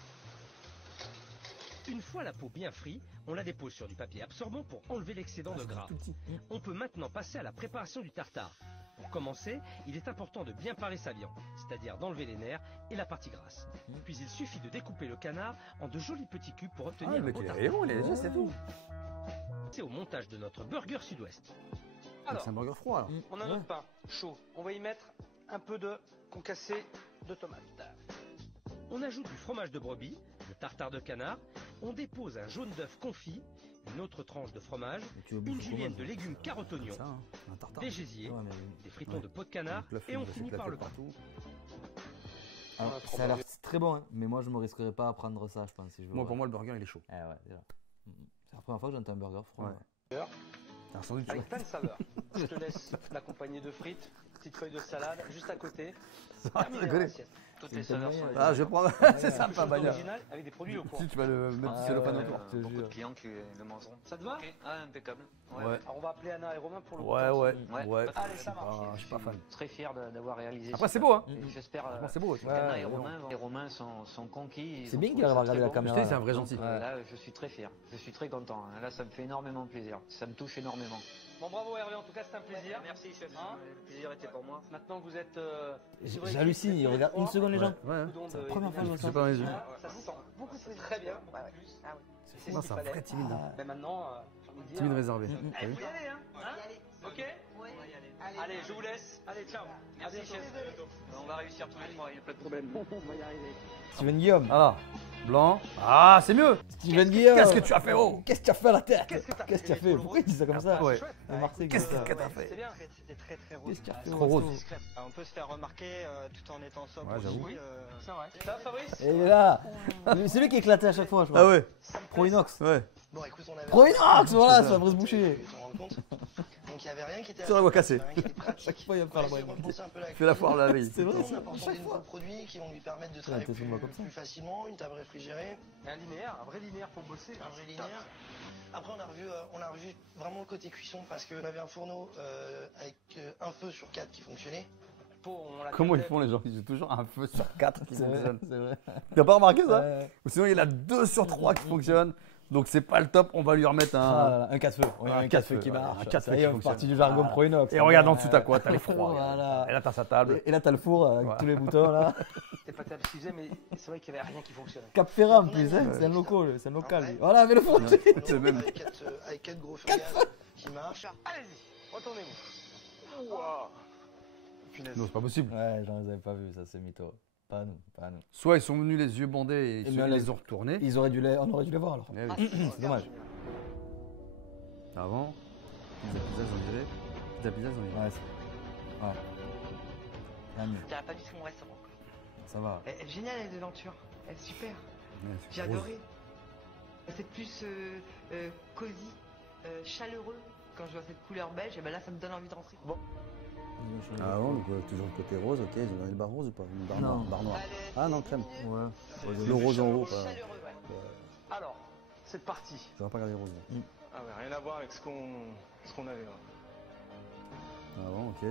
Une fois la peau bien frite, on la dépose sur du papier absorbant pour enlever l'excédent de gras. On peut maintenant passer à la préparation du tartare. Pour commencer, il est important de bien parer sa viande, c'est-à-dire d'enlever les nerfs et la partie grasse. Puis il suffit de découper le canard en de jolis petits cubes pour Ah, obtenir le un mec, beau il tartare. est bon, il est léger, c'est tout. C'est au montage de notre burger sud-ouest. Alors, C'est un burger froid là. on a notre pain chaud. On va y mettre un peu de concassé de tomate. On ajoute du fromage de brebis, le tartare de canard, on dépose un jaune d'œuf confit, une autre tranche de fromage, Mais tu veux une bouffer julienne comment, de légumes carottes oignons, Ça, hein, un tartare. des gésiers, Ouais, mais- des fritons Ouais. de peau de canard Donc, l'œuf, et il on va finit par s'éclater le pain. partout. Alors, trop ça a l'air bon. très bon, hein, mais moi je me risquerais pas à prendre ça, je pense. Si je veux Moi, voir. pour moi, le burger, il est chaud. Eh ouais, déjà. C'est la première fois que j'entends un burger froid. Ouais. ouais. Un sandwich. avec plein de saveurs. Je te laisse l'accompagner de frites, petite feuille de salade, juste à côté. Ah, Terminé rigoler. l'assiette. Toutes les saveurs sont Ah, je vais prendre. C'est sympa, Quelque chose Bagna. d'original avec des produits locaux. Si tu vas le mettre du cellophane autour. Beaucoup de clients qui le mangeront. Ça te va? Ok. Ah, impeccable. Ouais. Alors on va appeler Anna et Romain pour le Ouais, ouais, Ouais. ouais. Allez, ça marche. Je suis pas fan. Très fier d'avoir réalisé Après, ce c'est plan. beau, hein. Et J'espère Franchement, c'est beau aussi. qu'Anna et Ouais, Romain sont conquis. C'est bien qu'il arrive à regarder la Je caméra. sais, c'est un là. vrai gentil. Là, je suis très fier. Je suis très content. Là, ça me fait énormément plaisir. Ça me touche énormément. Bon, bravo Hervé, en tout cas, c'est un plaisir. Merci, chef. Hein Le plaisir était pour moi. Maintenant que vous êtes. J'hallucine, il regarde une seconde les gens. Ouais. C'est la première fois que je vois C'est ça. pas dans les yeux. Ça se sent beaucoup plus très bien. Ah oui. C'est Moi, ce c'est qu'il un vrai fallait. timide. hein. Mais maintenant, j'ai envie de dire. Timide réservé. Eh, faut y aller, hein, Ok. Allez, je vous laisse. Allez, ciao. Merci, chef. On va réussir tous les trois, il n'y a pas de problème. On va y arriver. Steven Guillaume. Alors, blanc. Ah, c'est mieux. Steven Guillaume. Qu'est-ce que tu as fait, oh? Qu'est-ce que tu as fait à la tête? Qu'est-ce que t'as Qu'est-ce que tu as fait? Pourquoi il dit ça comme ça? Ouais. À Marseille, Qu'est-ce comme ça. que t'as fait? C'est bien. C'était très très rose. Qu'est-ce qu'il y a fait? Trop rose. On peut se faire remarquer tout en étant sobre. Ouais, j'avoue. aussi, C'est vrai. Ça, Fabrice? Et il est là. C'est lui qui est éclaté à chaque fois, je crois. Ah ouais. Pro Inox. Ouais. Bon, écoute, on avait. Pro Inox, voilà, C'est c'est ça. Fabrice Boucher. Tu te rends compte. Donc il n'y avait rien qui était. Sur la voie cassée. rien qui était pratique. Chaque fois, il va me faire la On va essayer de brève. repenser un peu la Fais la foire la veille. C'est vrai, On c'est apporte chaque des nouveaux fois. produits qui vont lui permettre de Ouais, travailler t'es plus, souvent comme ça. plus facilement, une table réfrigérée, Un linéaire, un vrai linéaire pour bosser. un vrai linéaire. Après, on a revu vraiment le côté cuisson parce qu'on avait un fourneau avec un feu sur 4 qui fonctionnait. Comment ils font les gens? Ils ont toujours un feu sur 4 qui C'est vrai, fonctionne. c'est vrai. T'as pas remarqué ça? Ouais. Ou sinon il y en a 2 sur 3 qui fonctionnent. Donc c'est pas le top, on va lui remettre Ah, un. là, là, un 4 feu. Oui, Un un 4 4 feu qui feu, marche. un 4 Ça feu y qui est, on fait fonctionne. partie du jargon Pro Inox. Et regarde en dessous t'as quoi? T'as les froids. Voilà. Et là t'as sa table. Et là, t'as le four avec Voilà. tous les boutons là. C'était pas terrible ce qu'il faisait, mais c'est vrai qu'il n'y avait rien qui fonctionnait. Cap Ferrat en plus, hein. C'est un local, c'est un local. lui. Voilà, mais le four. C'est même. Avec 4 gros feux gaz qui marchent. Allez-y, retournez-vous. Non, c'est pas possible. Ouais, j'en avais pas vu, ça c'est mytho. Pas nous, pas nous. Soit ils sont venus les yeux bandés et bien, ils les ont retournés. On aurait dû les voir alors. Eh oui. C'est dommage. Avant, pizza, j'en dirais. Pizza, j'en dirais. Ouais, c'est. Ouais. Rien de mieux. Je dirais pas du tout mon restaurant. Ça va. Elle est géniale, elle, de l'aventure. Elle est super. Ouais, c'est J'ai rose. adoré. C'est plus cosy, chaleureux. Quand je vois cette couleur beige, et ben là, ça me donne envie de rentrer. Bon. Ah bon, donc toujours le côté rose, ok, ils ont donné le bar rose ou pas? Une barre, Non. barre noire. Ah non, crème. Ouais. Le rose en haut, pas. Chaleureux, ouais. Alors, c'est parti. J'aurais pas regardé rose. là. Ah ouais, rien à voir avec ce qu'on avait là. Ah bon, ok.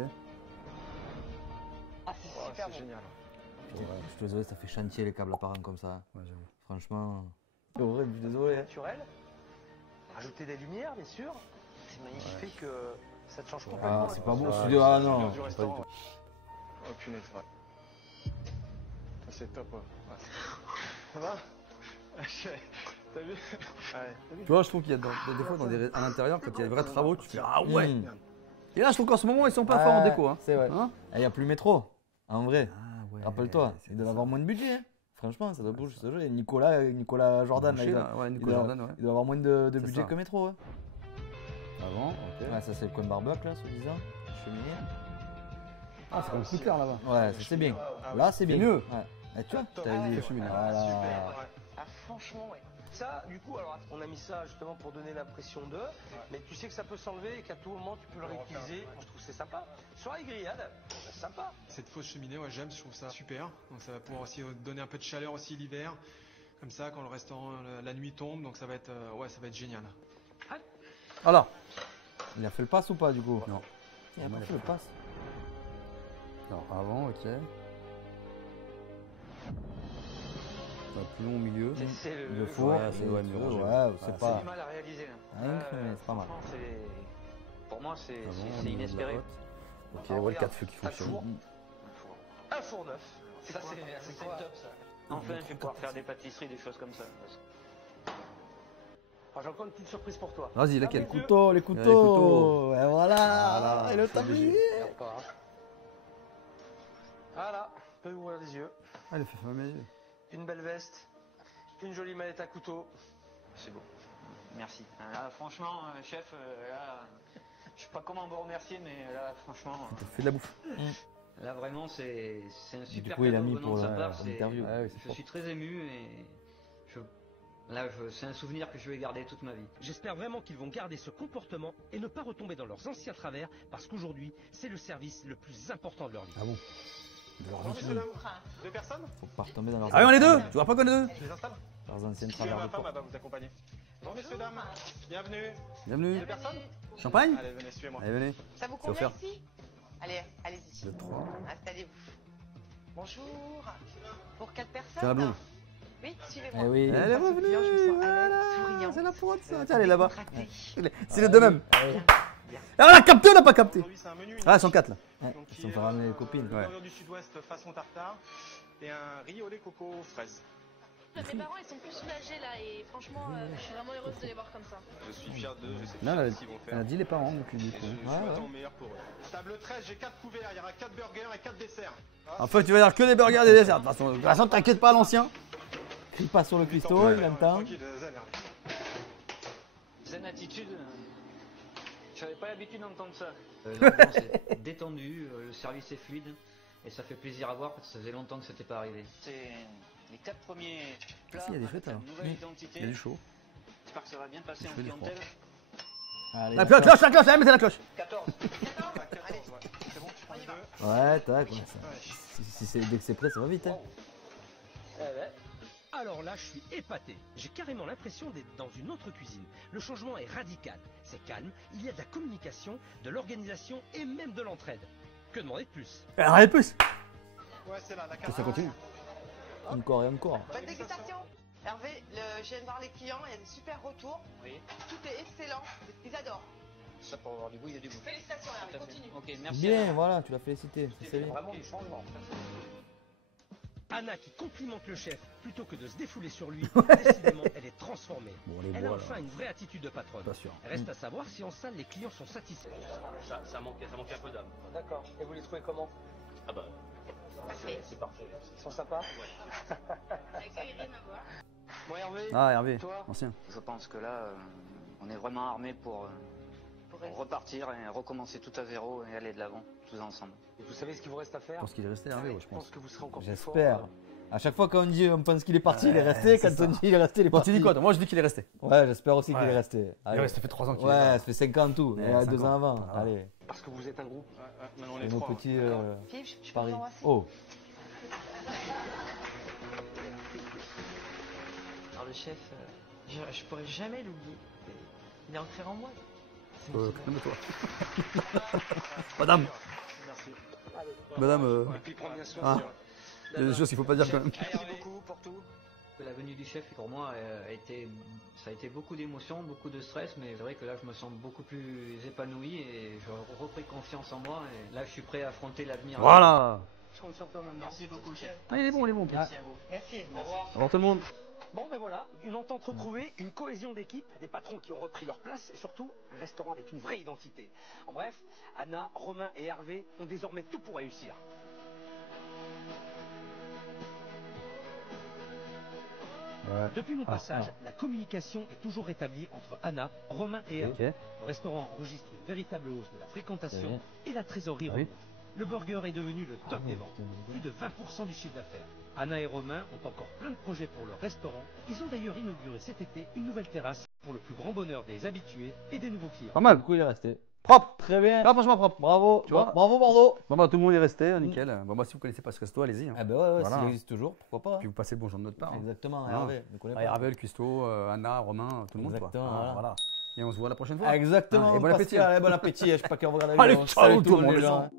Ah, c'est Oh, super c'est bon. génial. Je suis désolé, ça fait chantier les câbles apparents comme ça. Ouais, j'avoue. Franchement. C'est horrible, je suis désolé. Naturel. Rajouter des lumières, bien sûr. C'est magnifique. Qui fait que ça te change complètement. Ah, c'est pas bon, Ouais, je suis désolé. Ah non. Du restaurant. Oh punaise, ouais. Ah, c'est top, ouais. Ça va? T'as vu? Ouais. Tu vois, je trouve qu'il y a des fois à l'intérieur, quand il y a des vrais travaux, tu fais ah ouais. Mmh. Et là, je trouve qu'en ce moment, ils sont pas forts en déco. Hein. C'est vrai. Hein? Il n'y a plus métro. En vrai. Ah ouais. Rappelle-toi, il doit avoir moins de budget. Hein. Franchement, ça doit bouger ce jeu. Et Nicolas Jordan, là, Ouais, il Nicolas doit- Jordan, ouais. il doit avoir moins de C'est budget ça. que métro. Ouais. Avant, ok. Ouais, ça c'est le coin barbecue là, soi-disant. Cheminée. Ah, c'est comme plus clair là-bas. Ouais, ça, c'est bien. Là, c'est bien. mieux. Ouais. Et tu vois, je t'avais dit. cheminée. Voilà. Super. Ah, franchement, ouais. Ça, du coup, alors, on a mis ça justement pour donner l'impression de, mais tu sais que ça peut s'enlever et qu'à tout moment tu peux le réutiliser. Je trouve que c'est sympa. Sur les grillades, c'est sympa. Cette fausse cheminée, ouais, j'aime, je trouve ça super. Donc ça va pouvoir aussi donner un peu de chaleur aussi l'hiver. Comme ça, quand le restaurant, la nuit tombe, donc ça va être, ouais, ça va être génial. Alors, Il a fait le pass ou pas du coup? Non. Il a Non, pas il a fait le pas pass. alors, avant, ok. Plus long au milieu. C'est Le four, ouais, c'est ouais, tu mieux veux, rangé. ouais, c'est Ah, pas. C'est mal à réaliser. Ah, mais c'est pas mal. Franchement, pour moi, c'est Avant, c'est on met de la inespéré. hotte. Ok, ouais, le 4 feux qui T'as le fonctionne. four. Un four neuf. Ça, c'est C'est quoi top ça. Enfin, je vais pouvoir faire des pâtisseries, des choses comme ça. Alors, j'ai encore une petite surprise pour toi. Vas-y, laquelle? Couteaux, les couteaux. couteaux. Et voilà. Voilà, Et le c'est tablier. Regarde pas, hein. Voilà, tu peux ouvrir les yeux. Ah, il a fait fermer les yeux. Une belle veste, une jolie mallette à couteau. C'est beau. Merci. Là, franchement, chef, là, je sais pas comment vous remercier, mais là, franchement, Il fait de la bouffe. là vraiment, c'est un super coup, il a cadeau mis venant pour de sa la- part. l'interview. Ah oui, c'est Je fort. suis très ému et Là, c'est un souvenir que je vais garder toute ma vie. J'espère vraiment qu'ils vont garder ce comportement et ne pas retomber dans leurs anciens travers, parce qu'aujourd'hui, c'est le service le plus important de leur vie. Ah bon? De leur vie. Deux personnes? Faut pas retomber dans leurs. Ah oui, on est deux. Tu vois pas qu'on est deux? Je les installe? Leurs anciennes Excusez, travers ma de femme, porte. elle va vous accompagner. Bon, messieurs, dames, bienvenue. Bienvenue. Deux personnes? Champagne? Allez, venez, suivez-moi. Allez, venez. Ça vous C'est convient offert. ici? Allez, allez-y. 2, 3. Installez-vous. Bonjour. Pour 4 personnes? C'est la blonde. Oui, suivez-moi. Eh oui. Elle est revenue. Je me sens à l'aise, Voilà. souriante. C'est la pote, ça. Tiens, elle est là-bas. Décontractée. C'est les deux mêmes. Allez. Ah, on a capté, on n'a pas capté. Aujourd'hui, c'est un menu. Ah, elles sont 4 là. Ouais, ils sont fait ramener les copines. Ouais. Du sud-ouest façon tartare et un riz au lait coco fraise. Mes parents ils sont plus soulagés là et franchement je suis vraiment heureuse de les voir comme ça. Je suis fier d'eux, je sais Non, pas elle ce qu'ils vont a faire. dit les parents depuis du coup. Je Ouais, ouais. m'attends au meilleur pour eux. Table 13, j'ai 4 couverts, il y aura 4 burgers et 4 desserts. En fait, tu vas dire que des burgers et des desserts. De toute façon, t'inquiète pas, l'ancien. Crie pas sur le cuistot, il entend. Tranquille, zen, Hervé. Zen attitude, j'avais pas l'habitude d'entendre ça. L'ambiance est détendue, le service est fluide, et ça fait plaisir à voir parce que ça faisait longtemps que c'était pas arrivé. C'est les 4 premiers plats il y a des avec frites, la alors. nouvelle Oui. identité. Il y a du chaud. J'espère que ça va bien passer en fais du froid. clientèle. Allez, La cloche, allez, mettez la cloche. 14. 14, ouais. C'est bon, tu prends les deux. Ouais, tac. Ouais, dès que c'est prêt, ça va vite. Hein. Alors là, je suis épaté. J'ai carrément l'impression d'être dans une autre cuisine. Le changement est radical. C'est calme, il y a de la communication, de l'organisation et même de l'entraide. Que demander de plus? Arrête plus. Ouais, c'est là, la Que carte. ça continue. Encore et encore. Bonne dégustation. Hervé, je viens de voir les clients, il y a des super retours. Oui. Tout est excellent, ils adorent. Ça pour avoir du goût, il y a du goût. Félicitations Hervé, Tout à fait. continue. Ok, merci. Bien, Anna. voilà, tu l'as félicité. C'est bien. Vraiment du changement. Anna qui complimente le chef plutôt que de se défouler sur lui, décidément, elle est transformée. Bon, les Elle a bois, enfin là. une vraie attitude de patronne. Pas sûr. Reste à savoir si en salle les clients sont satisfaits. Ça manquait un peu d'âme. D'accord. Et vous les trouvez comment? Ah bah, c'est parfait. Ils sont sympas? Bon Hervé, Ah, Hervé, toi? ancien. Je pense que là, on est vraiment armés pour repartir et recommencer tout à zéro et aller de l'avant, tous ensemble. Et vous savez ce qu'il vous reste à Je faire? pense qu'il est resté Hervé, ouais, je Je pense pense. que vous serez encore plus fort. J'espère. À chaque fois qu'on dit, on pense qu'il est parti, il est resté. c'est Quand ça. on dit il est resté, il est Toi, parti. tu dis quoi? Moi, je dis qu'il est resté. Ouais, j'espère aussi qu'il Ouais. est resté. Ouais, ça fait 3 ans qu'il est Ouais, là. ça fait 5 ans en tout. Ouais, Et 5 2 ans ans. avant. Voilà. Allez. Parce que vous êtes un groupe. Maintenant, on Et est nos 3. petits Philippe, je peux paris. vous embrasser? Oh. Alors le chef, je pourrais jamais l'oublier. Il est ancré en moi. Calme-toi. Madame. Merci. Madame, Et puis prendre bien soin. ah, il y a des choses qu'il faut pas dire quand même. Merci beaucoup pour tout. La venue du chef, pour moi, ça a été beaucoup d'émotions, beaucoup de stress, mais c'est vrai que là, je me sens beaucoup plus épanoui et j'ai repris confiance en moi. Et là, je suis prêt à affronter l'avenir. Voilà. Je compte sur toi maintenant. Merci beaucoup chef. Ah, il est bon, il est bon. Merci à vous. Merci. Au revoir. Au revoir tout le monde. Bon ben voilà, une entente retrouvée, une cohésion d'équipe, des patrons qui ont repris leur place et surtout un restaurant avec une vraie identité. En bref, Anna, Romain et Hervé ont désormais tout pour réussir. Depuis mon passage, la communication est toujours rétablie entre Anna, Romain et Hervé. Ok. Le restaurant enregistre une véritable hausse de la fréquentation C'est bien. et la trésorerie Ah oui. remonte. Le burger est devenu le top des ventes, plus de 20% du chiffre d'affaires. Anna et Romain ont encore plein de projets pour leur restaurant. Ils ont d'ailleurs inauguré cet été une nouvelle terrasse pour le plus grand bonheur des habitués et des nouveaux clients. Pas mal. Du coup, il est resté. Propre. Très bien. Ah, franchement propre. Bravo. Tu vois Bravo, Bordeaux. Bon, bah, tout le monde est resté, nickel. Bon, bah, si vous connaissez pas ce resto, allez-y. Hein. Ah, bah ouais, Voilà. s'il existe toujours, pourquoi pas. Puis vous passez le bonjour de notre part. Hein. Exactement, Ah. Hervé. Ne connais Ah, pas. Hervé, le cuistot, Anna, Romain, tout le monde. Exactement, Quoi. Ah, voilà. Et on se voit la prochaine fois. Exactement. Ah, et bon appétit. Pascal, bon appétit. Je sais pas qui on va regarder. Allez, Salut ciao tout le monde, les les gens. gens.